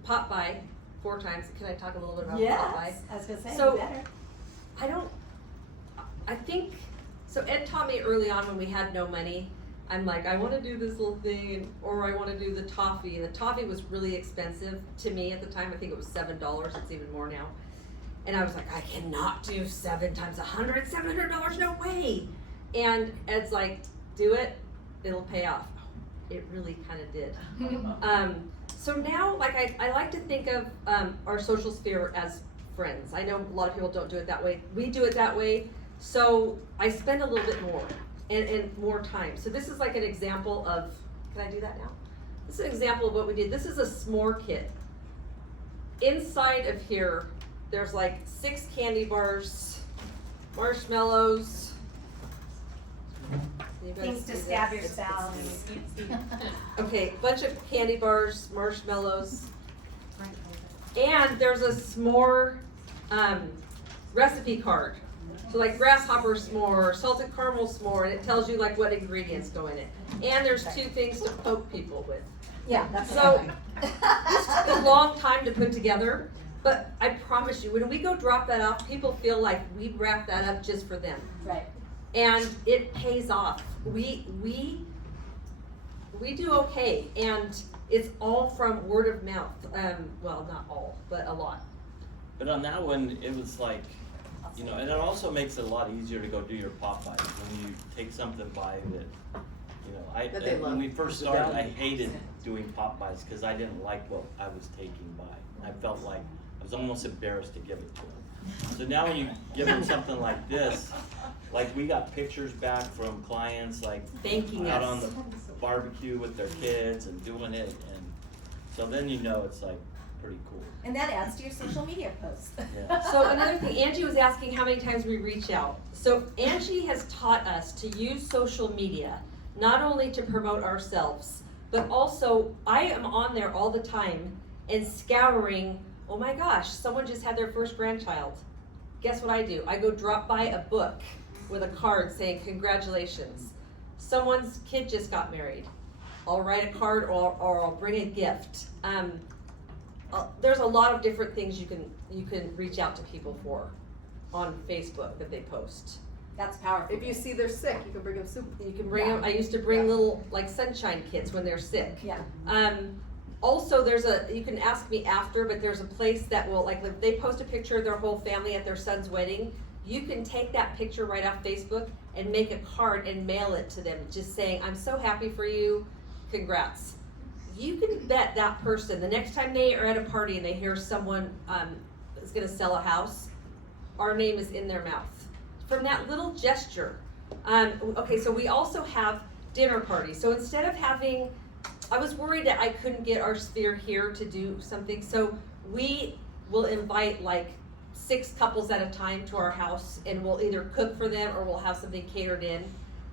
pop by 4 times. Can I talk a little bit about pop by? I was gonna say, So- better. I think, so Ed taught me early on when we had no money, I'm like, I wanna do this little thing, or I wanna do the toffee. And the toffee was really expensive to me at the time. I think it was $7, it's even more now. And I was like, I cannot do 7 times $100, $700, no way. And Ed's like, do it, it'll pay off. It really kinda did. So now, like, I like to think of our social sphere as friends. I know a lot of people don't do it that way. We do it that way. So I spend a little bit more and more time. So this is like an example of, can I do that now? This is an example of what we did. This is a s'more kit. Inside of here, there's like 6 candy bars, marshmallows. You guys Things to see stab this? yourself. Okay, bunch of candy bars, marshmallows. And there's a s'more recipe card. So like grasshopper s'more, salted caramel s'more, and it tells you like what ingredients go in it. And there's 2 things to poke people with. Yeah, that's So this took a long time to put together, but I promise you, when we go drop that off, people feel like we wrapped that up just for them. right. And it pays off. We do okay, and it's all from word of mouth. Well, not all, but a lot. But on that one, it was like, you know, and it also makes it a lot easier to go do your pop-bys when you take something by that, you know, That they love. when we first started, I hated doing pop-bys because I didn't like what I was taking by. I felt like I was almost embarrassed to give it to them. So now when you give them something like this, like we got pictures back from clients like Thanking out us. on the barbecue with their kids and doing it, and so then you know it's like pretty cool. And that adds to your social media posts. Yeah. So another thing, Angie was asking how many times we reach out. So Angie has taught us to use social media, not only to promote ourselves, but also I am on there all the time and scouring, oh my gosh, someone just had their first grandchild. Guess what I do? I go drop by a book with a card saying congratulations. Someone's kid just got married. I'll write a card or I'll bring a gift. There's a lot of different things you can reach out to people for on Facebook that they post. That's powerful. If you see they're sick, you can bring them soup. You can bring them. I used to bring little like sunshine kits when they're sick. Yeah. Also, you can ask me after, but there's a place that will, like, if they post a picture of their whole family at their son's wedding, you can take that picture right off Facebook and make a card and mail it to them, just saying, I'm so happy for you, congrats. You can bet that person, the next time they are at a party and they hear someone is gonna sell a house, our name is in their mouth. From that little gesture. Okay, so we also have dinner parties. So instead of having, I was worried that I couldn't get our sphere here to do something, so we will invite like 6 couples at a time to our house, and we'll either cook for them or we'll have something catered in,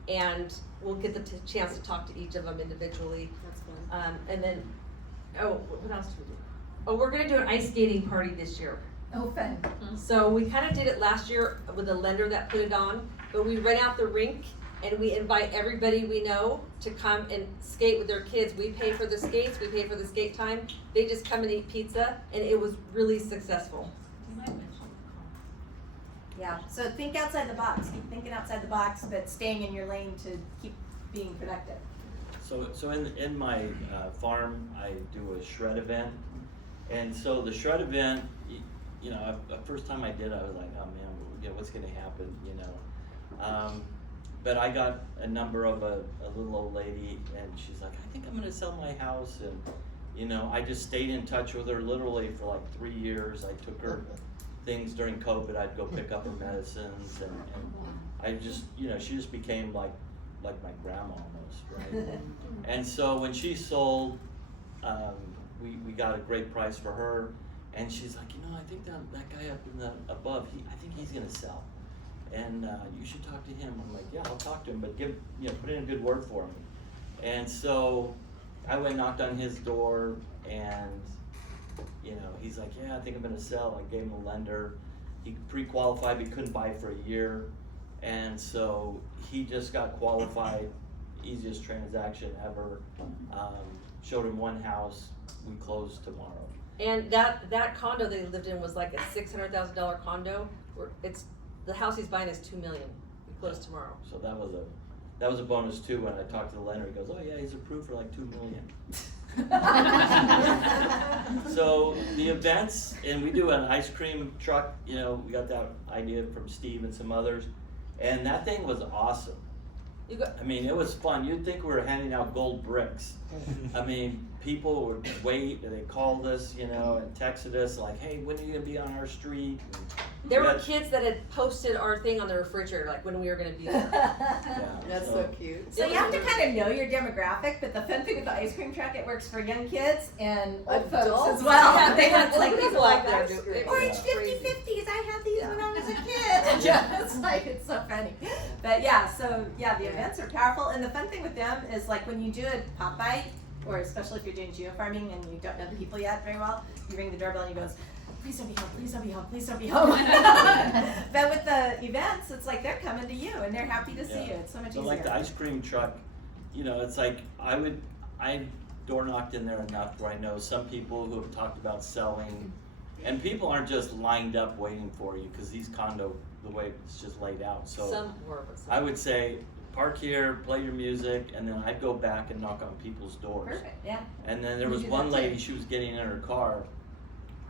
and we'll get the chance to talk to each of them individually. That's fun. And then, what else do we do? Oh, we're gonna do an ice skating party this year. Oh, fun. So we kind of did it last year with a lender that put it on, but we rent out the rink and we invite everybody we know to come and skate with their kids. We pay for the skates, we pay for the skate time. They just come and eat pizza, and it was really successful. Yeah, so think outside the box, keep thinking outside the box, but staying in your lane to keep being productive. So in my farm, I do a shred event, and so the shred event, you know, the first time I did, I was like, oh man, you know, what's gonna happen, you know? But I got a number of a little old lady, and she's like, I think I'm gonna sell my house, and you know, I just stayed in touch with her literally for like 3 years. I took her things during COVID. I'd go pick up her medicines, and I just, you know, she just became like my grandma almost, right? And so when she sold, we got a great price for her, and she's like, you know, I think that guy up in the above, I think he's gonna sell, and you should talk to him. I'm like, yeah, I'll talk to him, but put in a good word for me. And so I went and knocked on his door, and you know, he's like, yeah, I think I'm gonna sell. I gave him a lender. He pre-qualified, but he couldn't buy for a year, and so he just got qualified. Easiest transaction ever. Showed him one house. We closed tomorrow. And that condo they lived in was like a $600,000 condo. The house he's buying is $2 million. We close tomorrow. So that was a bonus too. When I talked to the lender, he goes, "Oh yeah, he's approved for like $2 million." So the events, and we do an ice cream truck. You know, we got that idea from Steve and some others, and that thing was awesome. I mean, it was fun. You'd think we were handing out gold bricks. I mean, people would wait, and they called us, you know, and texted us like, "Hey, when are you gonna be on our street?" And There were kids that had posted our thing on the refrigerator, like when we were gonna be there. yeah, That's so cute. So you have to kind of know your demographic, but the fun thing with the ice cream truck, it works for young kids and old folks Adults. as well. Yeah, they had like people people like like that. that. It Orange was 50/50s, I had these Yeah. when I was a kid. Yeah, it's like, it's so funny. But yeah, so yeah, the events are powerful, and the fun thing with them is like when you do a pop bite, or especially if you're doing geofarming and you don't know the people yet very well, you ring the doorbell and he goes, please don't be home, please don't be home, please don't be home. But with the events, it's like they're coming to you and they're happy to see Yeah. you. It's so much So easier. like the ice cream truck, you know, it's like I door knocked in there enough where I know some people who have talked about selling, and people aren't just lined up waiting for you because these condo, the way it's just laid out. So Some were, but some. I would say park here, play your music, and then I'd go back and knock on people's doors. Perfect, yeah. And then there You was do one that too. lady, she was getting in her car,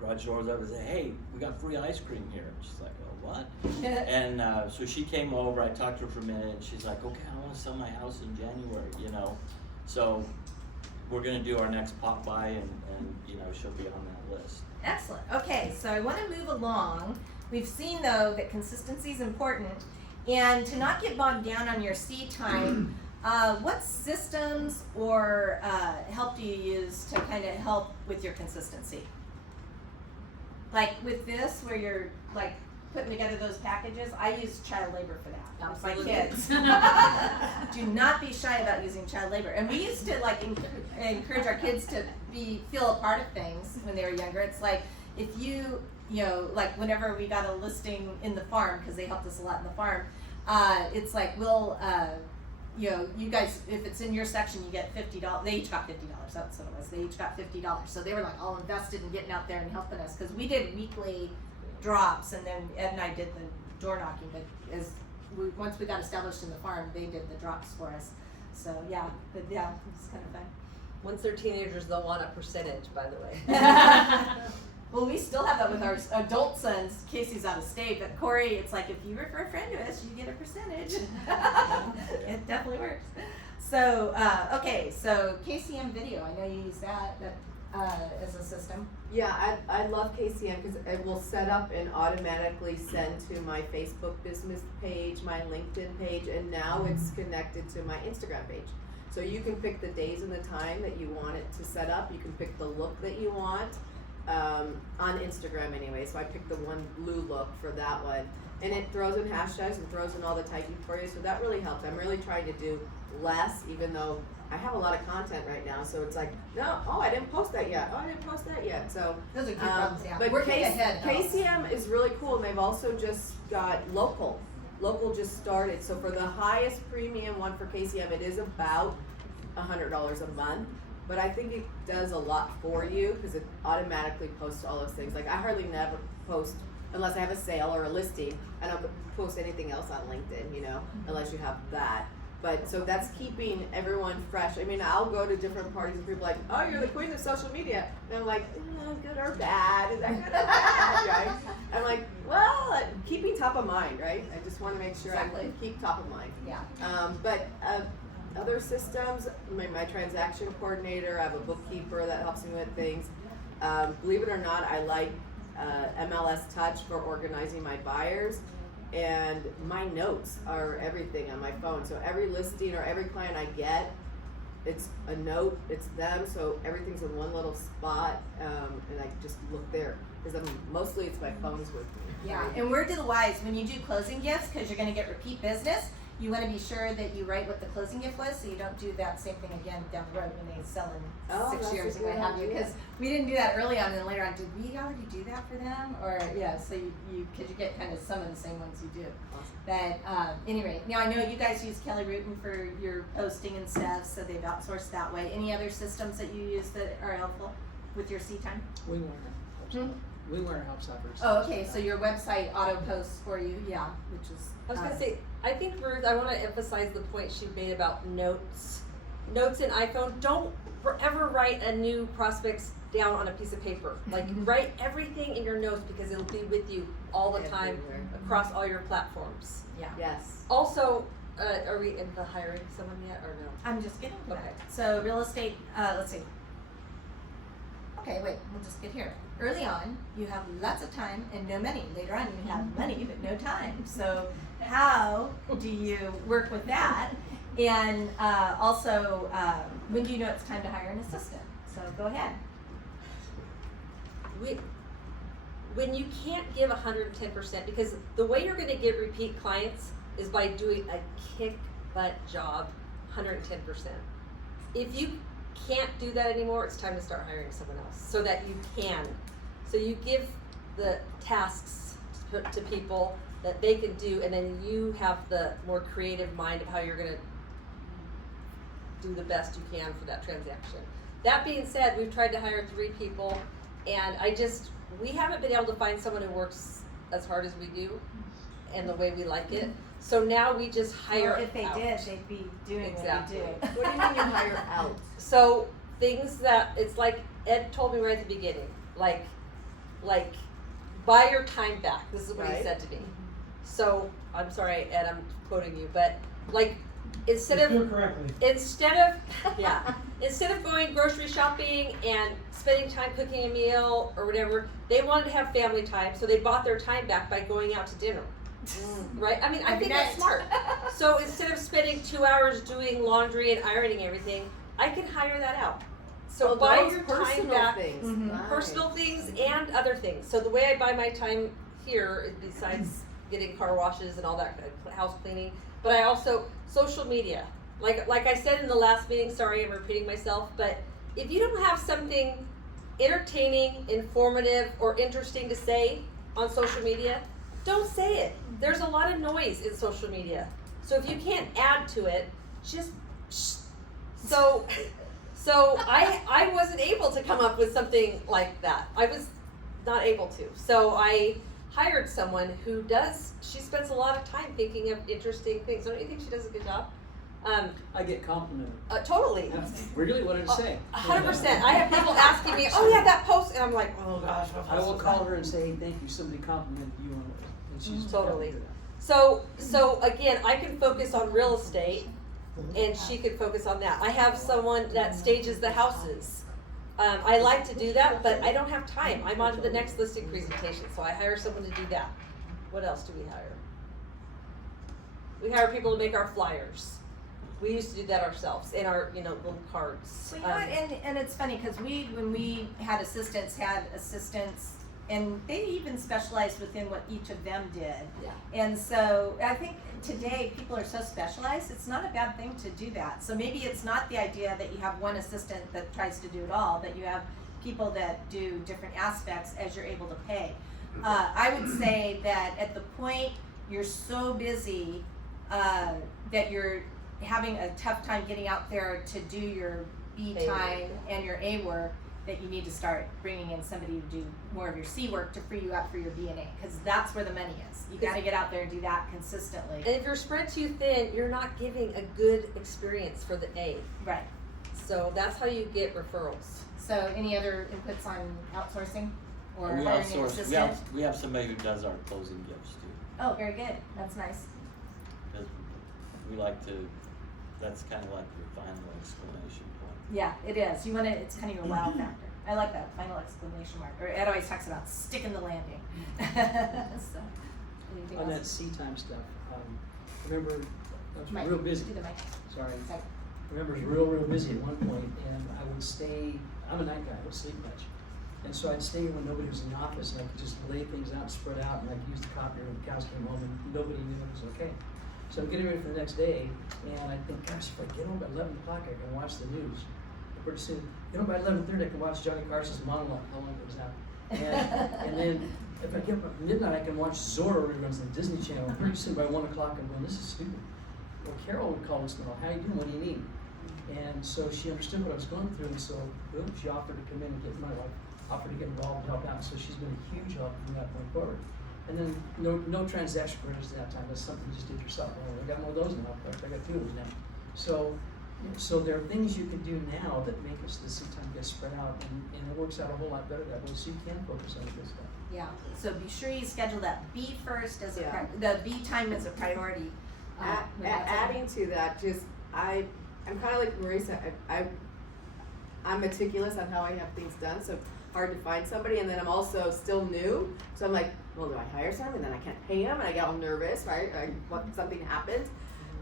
garage door was open, and said, hey, we got free ice cream here. She's like, oh, what? And so she came over, I talked to her for a minute, and she's like, okay, I want to sell my house in January, you know. So we're going to do our next pop by, and you know, she'll be on that list. Excellent. Okay, so I want to move along. We've seen though that consistency is important, and to not get bogged down on your seed time, what systems or help do you use to kind of help with your consistency? Like with this, where you're like putting together those packages, I use child labor for that. With my Absolutely. kids. Do not be shy about using child labor. And we used to like encourage our kids to feel a part of things when they were younger. It's like if you know, like whenever we got a listing in the farm, because they helped us a lot in the farm, it's like we'll, you know, you guys, if it's in your section, you get $50. They each got $50. That's what it was. They each got $50. So they were like all invested in getting out there and helping us, because we did weekly drops, and then Ed and I did the door knocking. But once we got established in the farm, they did the drops for us. So yeah, but yeah, it's kind of fun. Once they're teenagers, they'll want a percentage, by the way. Well, we still have that with our adult sons. Casey's out of state, but Corey, it's like if you refer a friend to us, you get a percentage. It definitely works. So, okay, so KCM Video, I know you use that as a system. Yeah, I love KCM because it will set up and automatically send to my Facebook business page, my LinkedIn page, and now it's connected to my Instagram page. So you can pick the days and the time that you want it to set up. You can pick the look that you want, on Instagram anyway. So I picked the one blue look for that one. And it throws in hashtags and throws in all the typing for you. So that really helps. I'm really trying to do less, even though I have a lot of content right now. So it's like, no, oh, I didn't post that yet. Oh, I didn't post that yet. So Those are good problems, yeah. but Working ahead helps. KCM is really cool, and they've also just got local. local just started, so for the highest premium one for KCM, it is about $100 a month. But I think it does a lot for you because it automatically posts all those things. Like I hardly never post unless I have a sale or a listing. I don't post anything else on LinkedIn, you know, unless you have that. But so that's keeping everyone fresh. I mean, I'll go to different parties and people are like, oh, you're the queen of social media. And I'm like, good or bad? Is that good or bad? Right? I'm like, well, keeping top of mind, right? I just want to make sure Exactly. I keep top of mind. Yeah. But other systems, my transaction coordinator, I have a bookkeeper that helps me with things. Believe it or not, I like MLS Touch for organizing my buyers. And my notes are everything on my phone. So every listing or every client I get, it's a note, it's them, so everything's in one little spot, and I just look there. Because mostly it's my phone's with me. Yeah, right? and word to the wise, when you do closing gifts, because you're going to get repeat business, you want to be sure that you write what the closing gift was, so you don't do that same thing again down the road when they sell in Oh, 6 that's years a and what good have you. idea. Because we didn't do that early on, and then later on, did we already do that for them? Or yeah, so you because you get kind of some of the same ones you do. Awesome. But anyway, now I know you guys use Kelly Rutan for your posting and stuff, so they've outsourced that way. Any other systems that you use that are helpful with your seat time? WeWare helps out first. Oh, okay, so your website auto posts for you, yeah, which is. I was gonna say, I think Ruth, I wanna emphasize the point she made about notes. Notes in iPhone, don't forever write a new prospects down on a piece of paper. Like, write everything in your notes because it'll be with you all the time Everywhere. across all your platforms. Yeah. Yes. Also, are we in the hiring someone yet or no? I'm just getting to Okay. that. So real estate, let's see. Okay, wait, we'll just get here. Early on, you have lots of time and no money. Later on, you have money but no time. So how do you work with that? And also, when do you know it's time to hire an assistant? So go ahead. When you can't give 110%, because the way you're gonna get repeat clients is by doing a kick butt job 110%. If you can't do that anymore, it's time to start hiring someone else so that you can. So you give the tasks to people that they can do, and then you have the more creative mind of how you're gonna do the best you can for that transaction. That being said, we've tried to hire 3 people, and we haven't been able to find someone who works as hard as we do and the way we like it. So now we just hire Well, if they out. did, they'd be doing Exactly. what we do. What do you mean you hire out? So things that, it's like Ed told me right at the beginning, like buy your time back. This is what he Right. said to me. So I'm sorry, Ed, I'm quoting you, but like instead of going grocery shopping and spending time cooking a meal or whatever, they wanted to have family time, so they bought their time back by going out to dinner. Right? I mean, I think that's smart. So instead of spending 2 hours doing laundry and ironing everything, I can hire that out. So Oh, buy those your time personal back, things. Mhm. Nice. personal things and other things. So the way I buy my time here, besides getting car washes and all that house cleaning, but I also social media. Like I said in the last meeting, sorry I'm repeating myself, but if you don't have something entertaining, informative, or interesting to say on social media, don't say it. There's a lot of noise in social media. So if you can't add to it, just shh. So I wasn't able to come up with something like that. I was not able to. So I hired someone who she spends a lot of time thinking of interesting things. Don't you think she does a good job? I get complimented. Totally. Really, what did it say? 100%. I have people asking me, oh yeah, that post, and I'm like, oh gosh. I will call her and say, hey, thank you, somebody complimented you on it. And she's Totally. happy with that. So again, I can focus on real estate, and she could focus on that. I have someone that stages the houses. I like to do that, but I don't have time. I'm on to the next listing presentation, so I hire someone to do that. What else do we hire? We hire people to make our flyers. We used to do that ourselves in our, little cards. Well, you know what, and it's funny because when we had assistants, and they even specialized within what each of them did. Yeah. And so I think today people are so specialized, it's not a bad thing to do that. So maybe it's not the idea that you have one assistant that tries to do it all, that you have people that do different aspects as you're able to pay. I would say that at the point you're so busy that you're having a tough time getting out there to do your B A time work. and your A work, that you need to start bringing in somebody to do more of your C work to free you up for your B and A, because that's where the money is. You got to get out there and do that consistently. And if you're spread too thin, you're not giving a good experience for the A. Right. So that's how you get referrals. So any other inputs on outsourcing or We hiring an outsource, assistant? we have somebody who does our closing gifts too. Oh, very good. That's nice. Cause we like to, that's kind of like your final exclamation point. Yeah, it is. You want to, it's kind of your wow factor. I like that final exclamation mark. Or Ed always talks about sticking the landing. So, anything On that else? C time stuff, remember, I was Mike, real busy, do the mic. sorry. Sorry. Remember, I was real busy at one point, and I would stay, I'm a night guy, I don't sleep much. And so I'd stay when nobody was in the office, and I could just lay things out and spread out, and I could use the copier when the cows came home, and nobody knew it was okay. So I'm getting ready for the next day, and I think, gosh, if I get home by 11 o'clock, I can watch the news. Pretty soon, get home by 11:30, I can watch Johnny Carson's monologue, how long it was out. And then if I get up at midnight, I can watch Zorro reruns on the Disney Channel. Pretty soon by 1 o'clock, I'm going, this is stupid. Well, Carol would call us and go, how you doing, what do you need? And so she understood what I was going through, and so boom, she offered to come in and get my wife, offered to get involved and help out. So she's been a huge help from that point forward. And then no transaction credits at that time. That's something you just did yourself. I got one of those now. I got 2 of those now. So there are things you can do now that make us the seat time get spread out, and it works out a whole lot better that way. So you can focus on the good stuff. Yeah. So be sure you schedule that B first as a Yeah. the B time as a priority. Adding to that, just I'm kind of like Marisa. I'm meticulous on how I have things done, so hard to find somebody. And then I'm also still new, so I'm like, well, do I hire someone? And then I can't pay them, and I get all nervous, right? What something happens.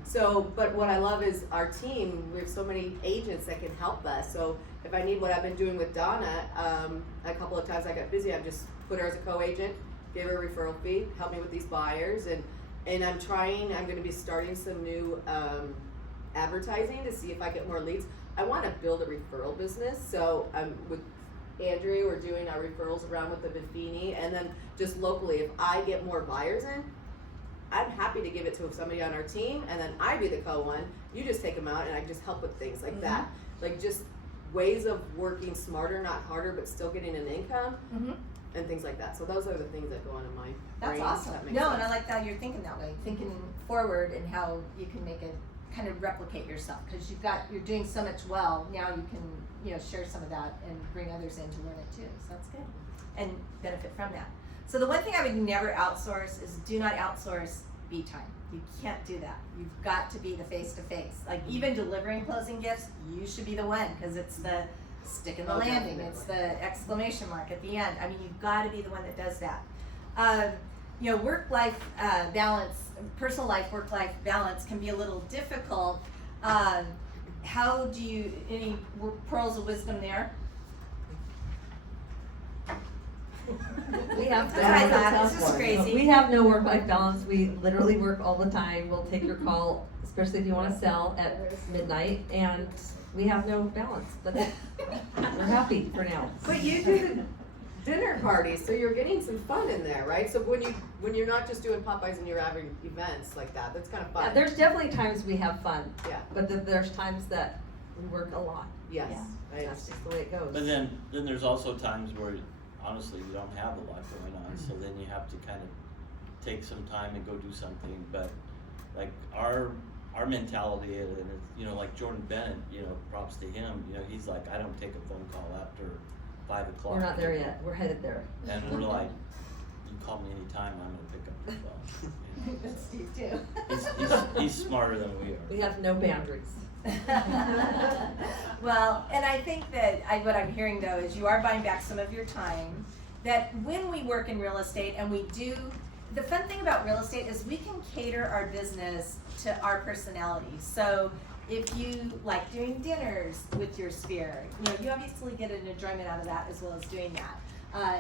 So, but what I love is our team. We have so many agents that can help us. So if I need what I've been doing with Donna, a couple of times I got busy, I've just put her as a co-agent, give her a referral fee, help me with these buyers, and I'm going to be starting some new advertising to see if I get more leads. I want to build a referral business, so with Andrew, we're doing our referrals around with the Buffini, and then just locally, if I get more buyers in, I'm happy to give it to somebody on our team, and then I be the co-one. You just take them out, and I just help with things like that, like just ways of working smarter, not harder, but still getting an income, and things like that. So those are the things that go on in my That's brain. awesome. That makes No, sense. and I like how you're thinking that way, thinking forward and how you can make it kind of replicate yourself, because you're doing so much well. Now you can share some of that and bring others in to learn it too. So that's good, and benefit from that. So the one thing I would never outsource is do not outsource B time. You can't do that. You've got to be the face-to-face. Like even delivering closing gifts, you should be the one, because it's the stick in the landing. Definitely. It's the exclamation mark at the end. I mean, you've got to be the one that does that. Work-life balance, personal life, work-life balance can be a little difficult. How do you, any pearls of wisdom there? We have That's what I thought. It's just crazy. We have no work-life balance. We literally work all the time. We'll take your call, especially if you want to sell at midnight, and we have no balance. But we're happy for now. But you do the dinner parties, so you're getting some fun in there, right? So when you're not just doing Popeyes and you're having events like that, that's kind of fun. Yeah, there's definitely times we have fun, Yeah. but there's times that we work a lot. Yes. Yeah. I That's understand. just the way it goes. But then there's also times where honestly you don't have a lot going on, so then you have to kind of take some time and go do something. But like our mentality, and it's, like Jordan Bennett, props to him, he's like, I don't take a phone call after 5 o'clock. We're not there yet. We're headed there. And we're like, you call me anytime, I'm gonna pick up the phone. That's Steve too. He's smarter than we are. We have no boundaries. Well, and I think that what I'm hearing though is you are buying back some of your time. That when we work in real estate and we do, the fun thing about real estate is we can cater our business to our personality. So if you like doing dinners with your sphere, you obviously get an enjoyment out of that as well as doing that.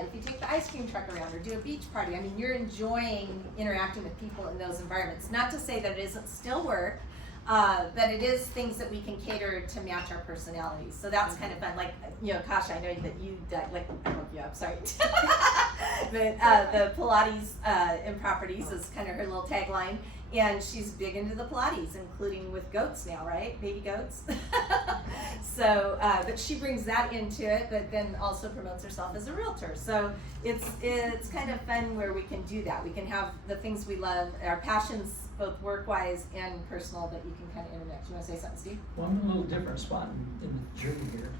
If you take the ice cream truck around or do a beach party, I mean, you're enjoying interacting with people in those environments. Not to say that it isn't still work, But it is things that we can cater to match our personalities. So that's kind of fun. Like, Kasha, I know that you like I woke you up, sorry. But the Pilates in properties is kind of her little tagline. And she's big into the Pilates, including with goats now, right? Baby goats. So, but she brings that into it, but then also promotes herself as a realtor. So it's kind of fun where we can do that. We can have the things we love, our passions, both work-wise and personal, that you can kind of intermix. You want to say something, Steve? Well, I'm in a little different spot in the journey here.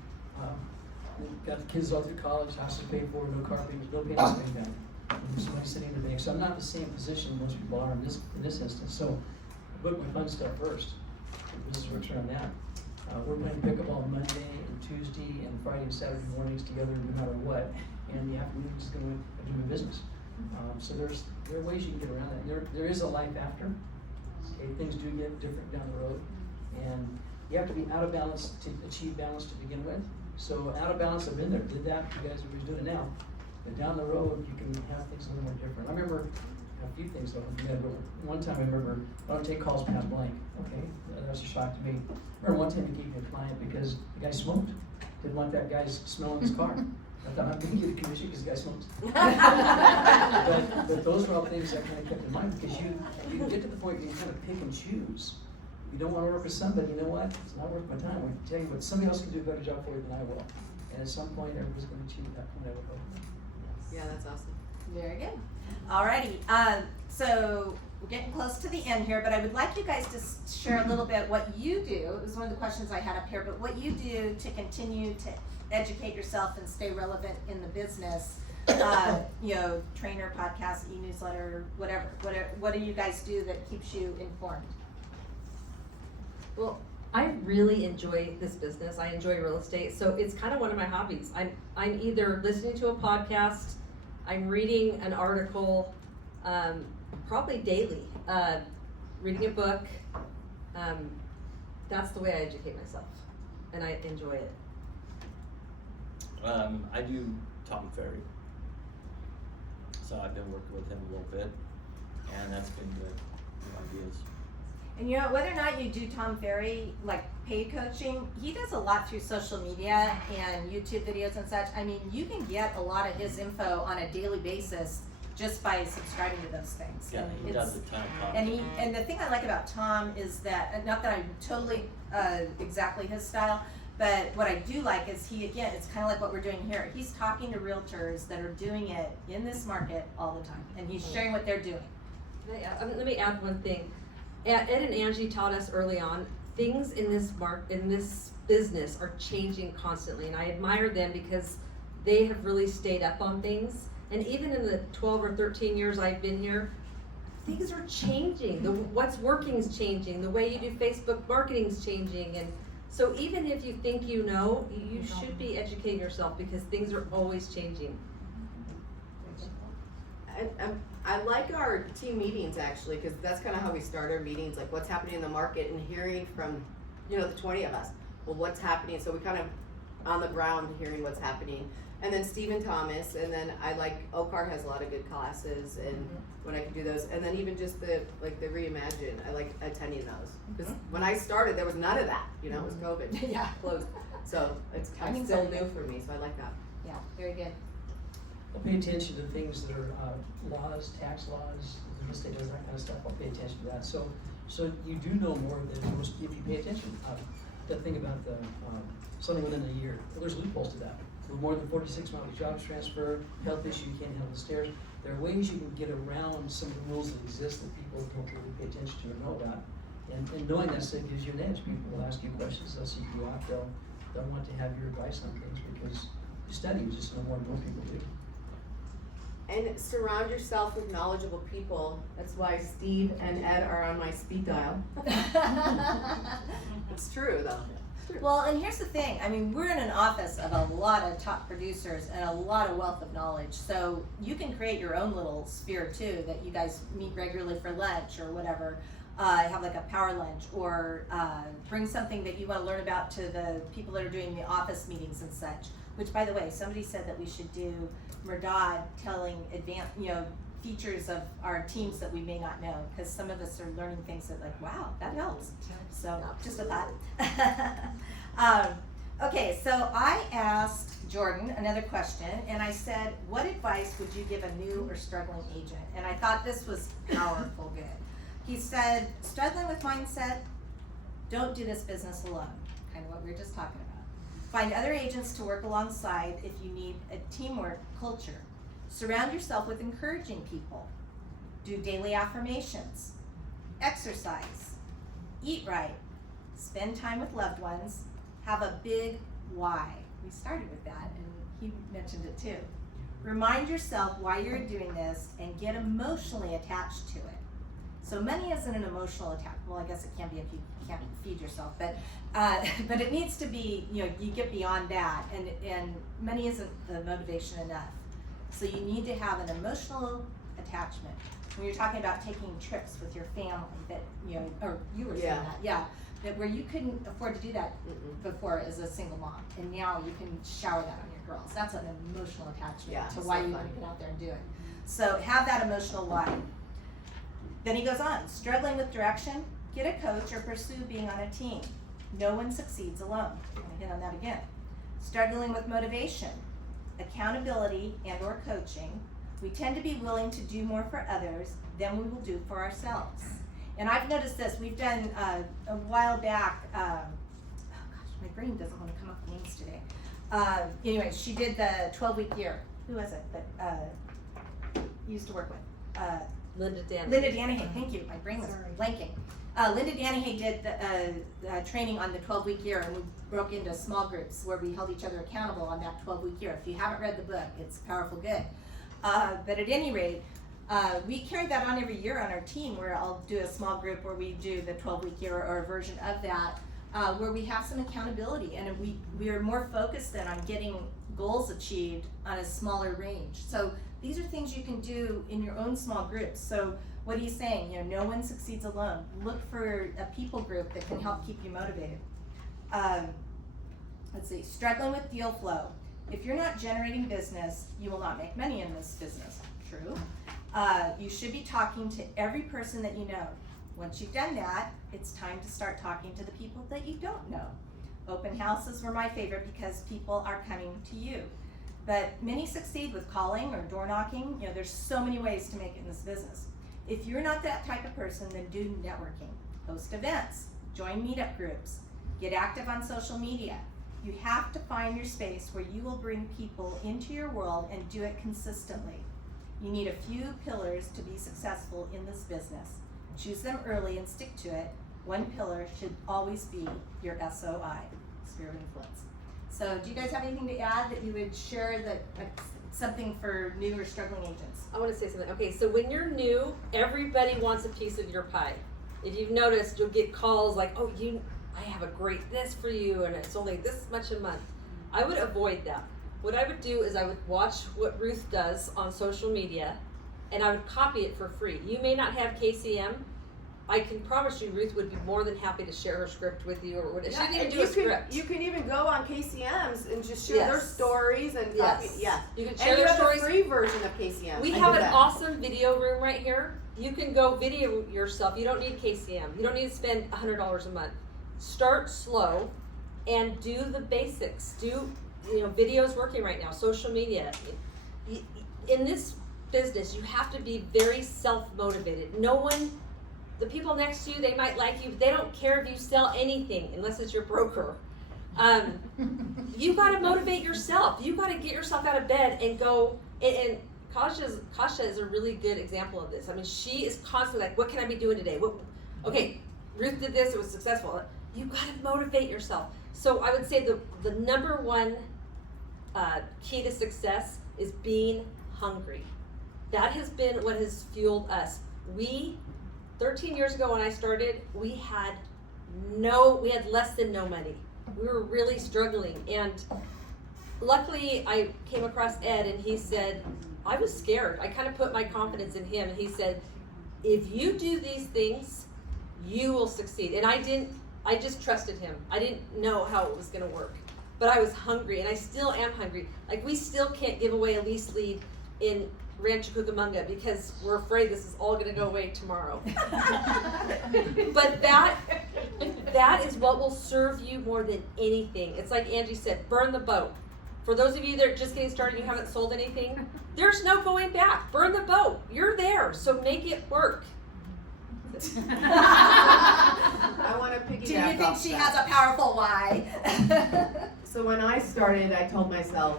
We've got the kids all through college, house to pay for, no car payments, no payments to pay back. There's somebody sitting in the bank, so I'm not in the same position most people are in this instance. So I book my fun stuff first. The business works around that. We're playing pickleball Monday and Tuesday and Friday and Saturday mornings together, no matter what. And the afternoon is going to do my business. So there are ways you can get around that. There is a life after. Okay, things do get different down the road, and you have to be out of balance to achieve balance to begin with. So out of balance, I've been there, did that. You guys are doing it now. But down the road, you can have things a little more different. I remember a few things though. One time I remember, I don't take calls past blank. Okay, that was a shock to me. I remember one time he gave me a client because the guy smoked. Didn't want that guy's smell in his car. I thought I'm going to get a commission because the guy smokes. but those were all things I kind of kept in mind, because you can get to the point where you kind of pick and choose. You don't want to work with somebody, you know what? It's not worth my time. I can tell you what, somebody else can do a better job for you than I will. And at some point, everybody's going to achieve that point, I would hope. Yeah, that's awesome. Very good. Alrighty, so we're getting close to the end here, but I would like you guys to share a little bit what you do. It was one of the questions I had up here, but what you do to continue to educate yourself and stay relevant in the business. Trainer, podcast, e-newsletter, whatever. What do you guys do that keeps you informed? Well, I really enjoy this business. I enjoy real estate, so it's kind of one of my hobbies. I'm either listening to a podcast, I'm reading an article, probably daily, reading a book. That's the way I educate myself, and I enjoy it. I do Tom Ferry, so I've been working with him a little bit, and that's been good. New ideas. And whether or not you do Tom Ferry, like paid coaching, he does a lot through social media and YouTube videos and such. I mean, you can get a lot of his info on a daily basis just by subscribing to those things. Yeah, he does a ton of And content. and the thing I like about Tom is that, not that I'm totally exactly his style, but what I do like is it's kind of like what we're doing here. He's talking to realtors that are doing it in this market all the time, and he's sharing what they're doing. Let me add one thing. Ed and Angie taught us early on, things in this business are changing constantly, and I admire them because they have really stayed up on things. And even in the 12 or 13 years I've been here, things are changing. What's working is changing. The way you do Facebook marketing is changing, and so even if you think you know, you should be educating yourself because things are always changing. I like our team meetings actually, because that's kind of how we start our meetings, like what's happening in the market and hearing from, the 20 of us. Well, what's happening? So we kind of on the ground hearing what's happening. And then Stephen Thomas, and then I like Okar has a lot of good classes, and when I can do those, and then even just the Reimagine, I like attending those because when I started there was none of that. It was COVID, Yeah. closed. So it's kind of still new for me. So I like that. Yeah, very good. I'll pay attention to things that are laws, tax laws, real estate does that kind of stuff. I'll pay attention to that. So you do know more than most if you pay attention. The thing about the something within a year, well, there's loopholes to that. With more than 46 months jobs transfer, health issue, you can't handle the stairs. There are ways you can get around some of the rules that exist that people don't really pay attention to or know about. And knowing that stuff gives you an edge. People will ask you questions, they'll seek you out, they'll want to have your advice on things because you study, you just know more than most people do. And surround yourself with knowledgeable people. That's why Steve and Ed are on my speed dial. It's true though. Well, and here's the thing. I mean, we're in an office of a lot of top producers and a lot of wealth of knowledge. So you can create your own little sphere too, that you guys meet regularly for lunch or whatever. Have like a power lunch, or bring something that you want to learn about to the people that are doing the office meetings and such. Which, by the way, somebody said that we should do Murdad telling features of our teams that we may not know, because some of us are learning things that like, wow, that helps. So just a thought. Okay, so I asked Jordan another question, and I said, what advice would you give a new or struggling agent? And I thought this was powerful good. He said, struggling with mindset, don't do this business alone. Kind of what we were just talking about. Find other agents to work alongside if you need a teamwork culture. Surround yourself with encouraging people. Do daily affirmations. Exercise. Eat right. Spend time with loved ones. Have a big why. We started with that, and he mentioned it too. Remind yourself why you're doing this and get emotionally attached to it. So money isn't an emotional attachment. Well, I guess it can be if you can't feed yourself, but it needs to be, you get beyond that, and money isn't the motivation enough. So you need to have an emotional attachment. When you're talking about taking trips with your family, that, or you were saying that, that where you couldn't afford to do that before as a single mom, and now you can shower that on your girls. That's an emotional attachment to why you want to get out there and do it. So have that emotional why. Then he goes on, struggling with direction, get a coach or pursue being on a team. No one succeeds alone. I'm gonna hit on that again. Struggling with motivation, accountability and or coaching. We tend to be willing to do more for others than we will do for ourselves. And I've noticed this, we've done a while back, oh gosh, my brain doesn't want to come up with names today. Anyway, she did the 12-week year. Who was it that you used to work with? Linda Danahay. Linda Danahay, thank you, my brain was blanking. Linda Danahay did the training on the 12-week year, and we broke into small groups where we held each other accountable on that 12-week year. If you haven't read the book, it's powerful good. But at any rate, we carry that on every year on our team, where I'll do a small group where we do the 12-week year or a version of that, where we have some accountability, and we are more focused then on getting goals achieved on a smaller range. So these are things you can do in your own small groups. So what he's saying, no one succeeds alone. Look for a people group that can help keep you motivated. Let's see, struggling with deal flow. If you're not generating business, you will not make money in this business. True. You should be talking to every person that you know. Once you've done that, it's time to start talking to the people that you don't know. Open houses were my favorite because people are coming to you. But many succeed with calling or door knocking. There's so many ways to make it in this business. If you're not that type of person, then do networking. Host events, join meetup groups, get active on social media. You have to find your space where you will bring people into your world and do it consistently. You need a few pillars to be successful in this business. Choose them early and stick to it. One pillar should always be your SOI, sphere of influence. So do you guys have anything to add that you would share, that something for new or struggling agents? I want to say something. Okay, so when you're new, everybody wants a piece of your pie. If you've noticed, you'll get calls like, oh, I have a great this for you, and it's only this much a month. I would avoid that. What I would do is I would watch what Ruth does on social media, and I would copy it for free. You may not have KCM. I can promise you Ruth would be more than happy to share her script with you, or whatever. She didn't do a script. You can even go on KCM's and just share their stories and copy. Yes. You can And share you their have stories. the free version of KCM. We have an awesome video room right here. You can go video yourself. You don't need KCM. You don't need to spend $100 a month. Start slow and do the basics. Video's working right now, social media. In this business, you have to be very self-motivated. The people next to you, they might like you, but they don't care if you sell anything unless it's your broker. You gotta motivate yourself. You gotta get yourself out of bed and go, and Kasha is a really good example of this. I mean, she is constantly like, what can I be doing today? Okay, Ruth did this, it was successful. You gotta motivate yourself. So I would say the number one key to success is being hungry. That has been what has fueled us. 13 years ago when I started, we had less than no money. We were really struggling, and luckily I came across Ed, and he said, I was scared. I kind of put my confidence in him, and he said, if you do these things, you will succeed. And I just trusted him. I didn't know how it was gonna work, but I was hungry, and I still am hungry. Like, we still can't give away a lease lead in Rancho Cucamonga because we're afraid this is all gonna go away tomorrow. But that is what will serve you more than anything. It's like Angie said, burn the boat. For those of you that are just getting started, you haven't sold anything, there's no going back. Burn the boat. You're there, so make it work. I want to piggyback Do you think off she that. has a powerful why? So when I started, I told myself,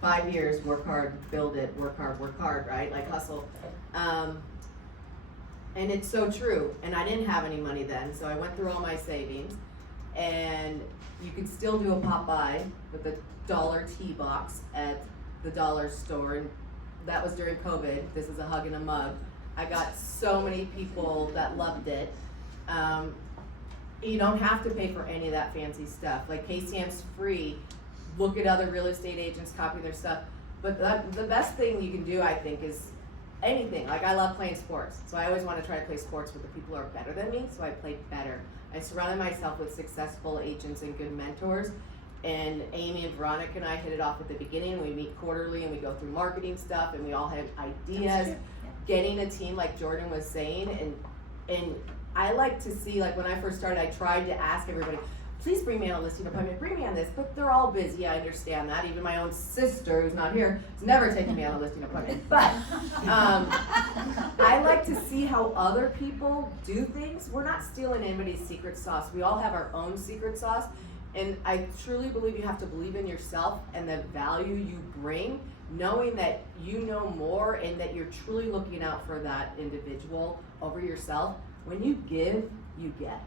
5 years, work hard, build it, work hard, right? Like hustle. And it's so true. And I didn't have any money then, so I went through all my savings. And you could still do a pop-by with a dollar tea box at the dollar store. And that was during COVID. This is a hug and a mug. I got so many people that loved it. You don't have to pay for any of that fancy stuff. Like KCM's free. Look at other real estate agents, copy their stuff. But the best thing you can do, I think, is anything. Like I love playing sports. So I always want to try to play sports with the people who are better than me. So I played better. I surrounded myself with successful agents and good mentors. And Amy and Veronica and I hit it off at the beginning. We meet quarterly and we go through marketing stuff and we all have ideas. Getting a team like Jordan was saying, and I like to see, like when I first started, I tried to ask everybody, please bring me on a listing appointment, bring me on this, but they're all busy, I understand that. Even my own sister, who's not here, has never taken me on a listing appointment. But I like to see how other people do things. We're not stealing anybody's secret sauce. We all have our own secret sauce. And I truly believe you have to believe in yourself and the value you bring, knowing that you know more and that you're truly looking out for that individual over yourself. When you give, you get.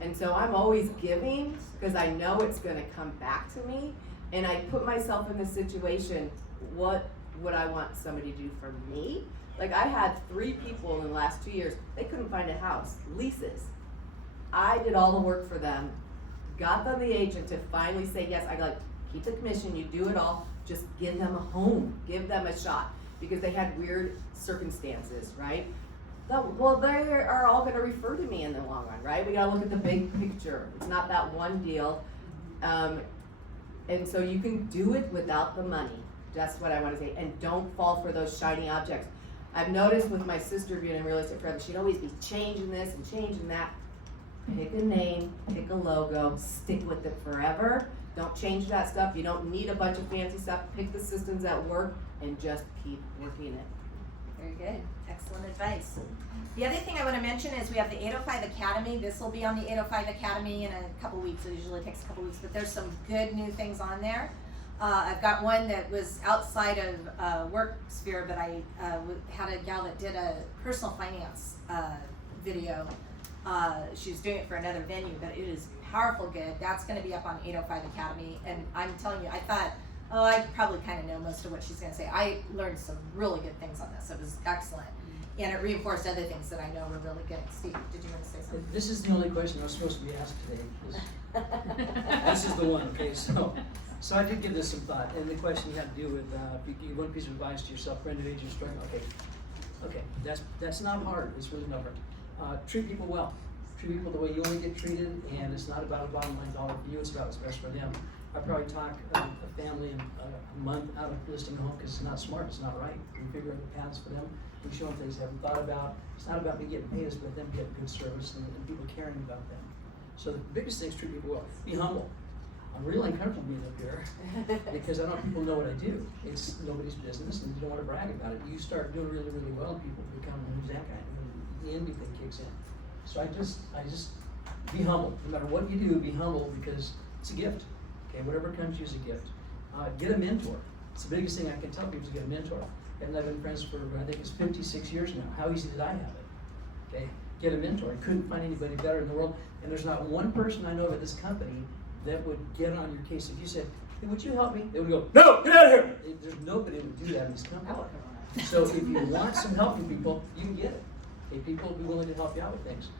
And so I'm always giving because I know it's going to come back to me. And I put myself in the situation, what would I want somebody to do for me? Like I had 3 people in the last 2 years, they couldn't find a house, leases. I did all the work for them, got them the agent to finally say yes. I like, keep the commission, you do it all, just give them a home, give them a shot. Because they had weird circumstances, right? Well, they are all gonna refer to me in the long run, right? We gotta look at the big picture. It's not that one deal. And so you can do it without the money. That's what I wanna say. And don't fall for those shiny objects. I've noticed with my sister being in real estate forever, she'd always be changing this and changing that. Pick a name, pick a logo, stick with it forever. Don't change that stuff. You don't need a bunch of fancy stuff. Pick the systems that work and just keep working it. Very good. Excellent advice. The other thing I want to mention is we have the 805 Academy. This will be on the 805 Academy in a couple weeks. It usually takes a couple weeks, but there's some good new things on there. I've got one that was outside of work sphere, but I had a gal that did a personal finance video. She was doing it for another venue, but it is powerful good. That's going to be up on 805 Academy. And I'm telling you, I thought, oh, I probably kind of know most of what she's going to say. I learned some really good things on this. It was excellent. And it reinforced other things that I know were really good. Steve, did you want to say something? This is the only question I was supposed to be asked today. This is the one, okay? So I did give this some thought, and the question had to do with you one piece of advice to yourself, friend of age and struggling. Okay, that's not hard. It's really not hard. Treat people well. Treat people the way you want to get treated, and it's not about a bottom line dollar for you. It's about what's best for them. I probably talk a family a month out of listing a home because it's not smart. It's not right. We figure out the paths for them. We show them things they haven't thought about. It's not about me getting paid. It's about them getting good service and people caring about them. So the biggest thing is treat people well. Be humble. I'm really uncomfortable being up here because I don't want people to know what I do. It's nobody's business, and you don't want to brag about it. You start doing really, really well, and people become, who's that guy? And the envy thing kicks in. So I just be humble. No matter what you do, be humble because it's a gift. Okay, whatever comes to you is a gift. Get a mentor. It's the biggest thing I can tell people is get a mentor. And I've been friends for, I think it's 56 years now. How easy did I have it? Okay, get a mentor. I couldn't find anybody better in the world. And there's not one person I know at this company that would get on your case. If you said, hey, would you help me? They would go, no, get out of here. There's nobody that would do that in this company. So if you want some help from people, you can get it. Okay, people will be willing to help you out with things.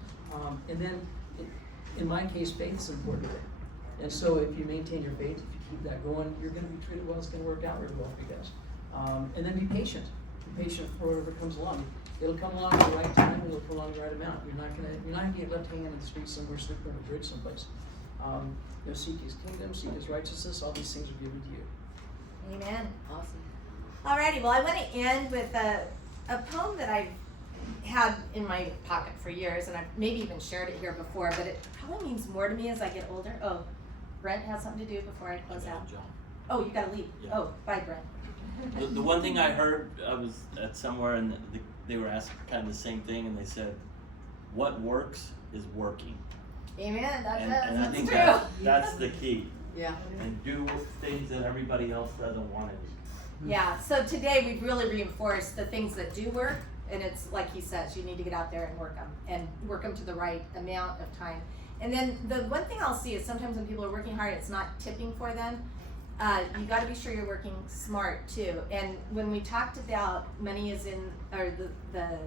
And then, in my case, faith is important. And so if you maintain your faith, if you keep that going, you're going to be treated well. It's going to work out really well for you guys. And then be patient. Be patient for whatever comes along. It'll come along at the right time, and it'll come along the right amount. You're not going to get left hanging in the street somewhere, sleeping on a bridge someplace. Seek His kingdom, seek His righteousness. All these things are given to you. Amen. Awesome. Alrighty, well, I want to end with a poem that I've had in my pocket for years, and I've maybe even shared it here before, but it probably means more to me as I get older. Oh, Brent has something to do before I close out. Oh, you gotta leave. Yeah. Oh, bye, Brent. The one thing I heard, I was at somewhere and they were asked kind of the same thing, and they said, what works is working. Amen, that's And I that's think true. that's the key. Yeah. And do things that everybody else doesn't want to do. Yeah, so today we've really reinforced the things that do work, and it's like he says, you need to get out there and work them to the right amount of time. And then the one thing I'll see is sometimes when people are working hard, it's not tipping for them. You got to be sure you're working smart too. And when we talked about money is in, or the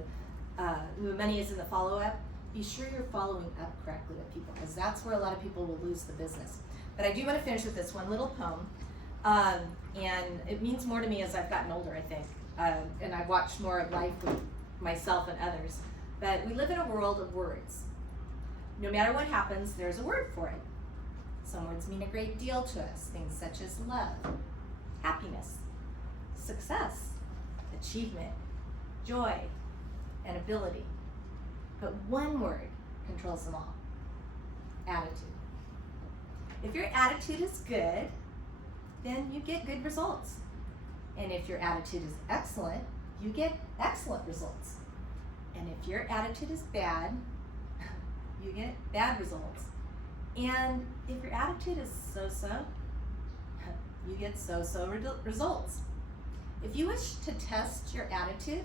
money is in the follow-up, be sure you're following up correctly with people, because that's where a lot of people will lose the business. But I do want to finish with this one little poem. And it means more to me as I've gotten older, I think. And I've watched more of life with myself and others. But we live in a world of words. No matter what happens, there's a word for it. Some words mean a great deal to us, things such as love, happiness, success, achievement, joy, and ability. But one word controls them all: attitude. If your attitude is good, then you get good results. And if your attitude is excellent, you get excellent results. And if your attitude is bad, you get bad results. And if your attitude is so-so, you get so-so results. If you wish to test your attitude,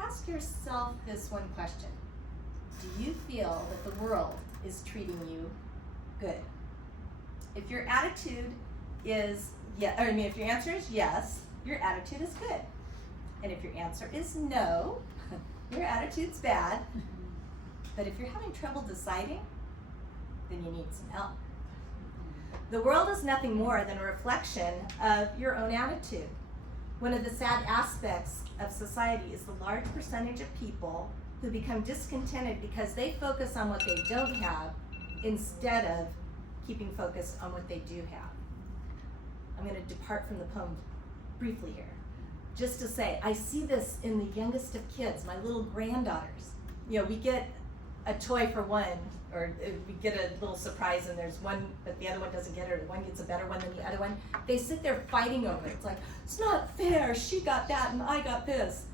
ask yourself this one question: do you feel that the world is treating you good? If your attitude is if your answer is yes, your attitude is good. And if your answer is no, your attitude's bad. But if you're having trouble deciding, then you need some help. The world is nothing more than a reflection of your own attitude. One of the sad aspects of society is the large percentage of people who become discontented because they focus on what they don't have instead of keeping focused on what they do have. I'm going to depart from the poem briefly here, just to say I see this in the youngest of kids, my little granddaughters. You know, we get a toy for one, or we get a little surprise and there's one, but the other one doesn't get it, or one gets a better one than the other one. They sit there fighting over it. It's like, it's not fair, she got that and I got this.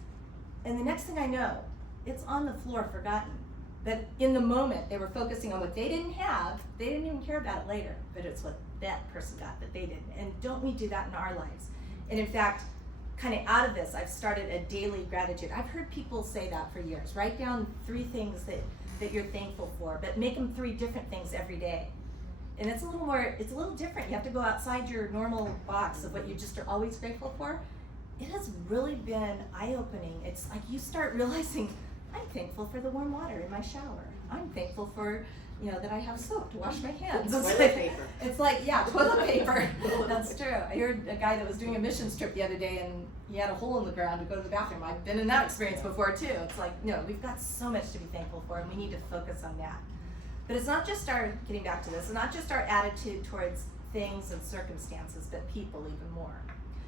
And the next thing I know, it's on the floor forgotten. But in the moment, they were focusing on what they didn't have. They didn't even care about it later, but it's what that person got that they didn't. And don't we do that in our lives? And in fact, kind of out of this, I've started a daily gratitude. I've heard people say that for years. Write down 3 things that you're thankful for, but make them 3 different things every day. And it's a little different. You have to go outside your normal box of what you just are always grateful for. It has really been eye-opening. It's like you start realizing, I'm thankful for the warm water in my shower. I'm thankful for, that I have soap to wash my hands. Toilet paper. It's like, yeah, toilet paper. That's true. I heard a guy that was doing a missions trip the other day and he had a hole in the ground to go to the bathroom. I've been in that experience before too. It's like, we've got so much to be thankful for, and we need to focus on that. But it's not just getting back to this, it's not just our attitude towards things and circumstances, but people even more.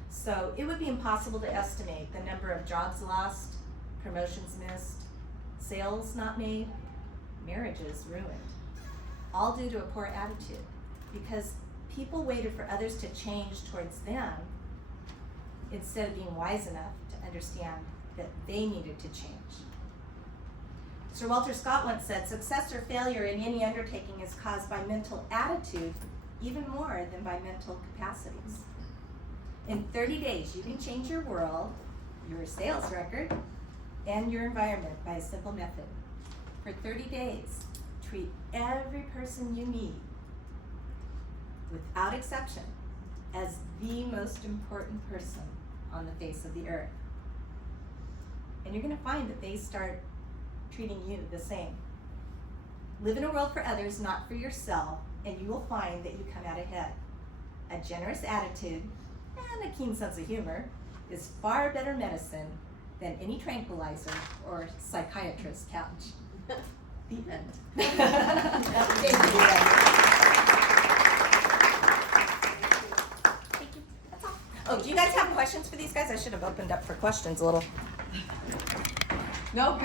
So it would be impossible to estimate the number of jobs lost, promotions missed, sales not made, marriages ruined, all due to a poor attitude, because people waited for others to change towards them instead of being wise enough to understand that they needed to change. Sir Walter Scott once said, success or failure in any undertaking is caused by mental attitude even more than by mental capacities. In 30 days, you can change your world, your sales record, and your environment by a simple method. For 30 days, treat every person you meet, without exception, as the most important person on the face of the earth. And you're going to find that they start treating you the same. Live in a world for others, not for yourself, and you will find that you come out ahead. A generous attitude and a keen sense of humor is far better medicine than any tranquilizer or psychiatrist's couch. The end. Thank you. Thank you. That's all. Oh, do you guys have questions for these guys? I should have opened up for questions a little. No, good.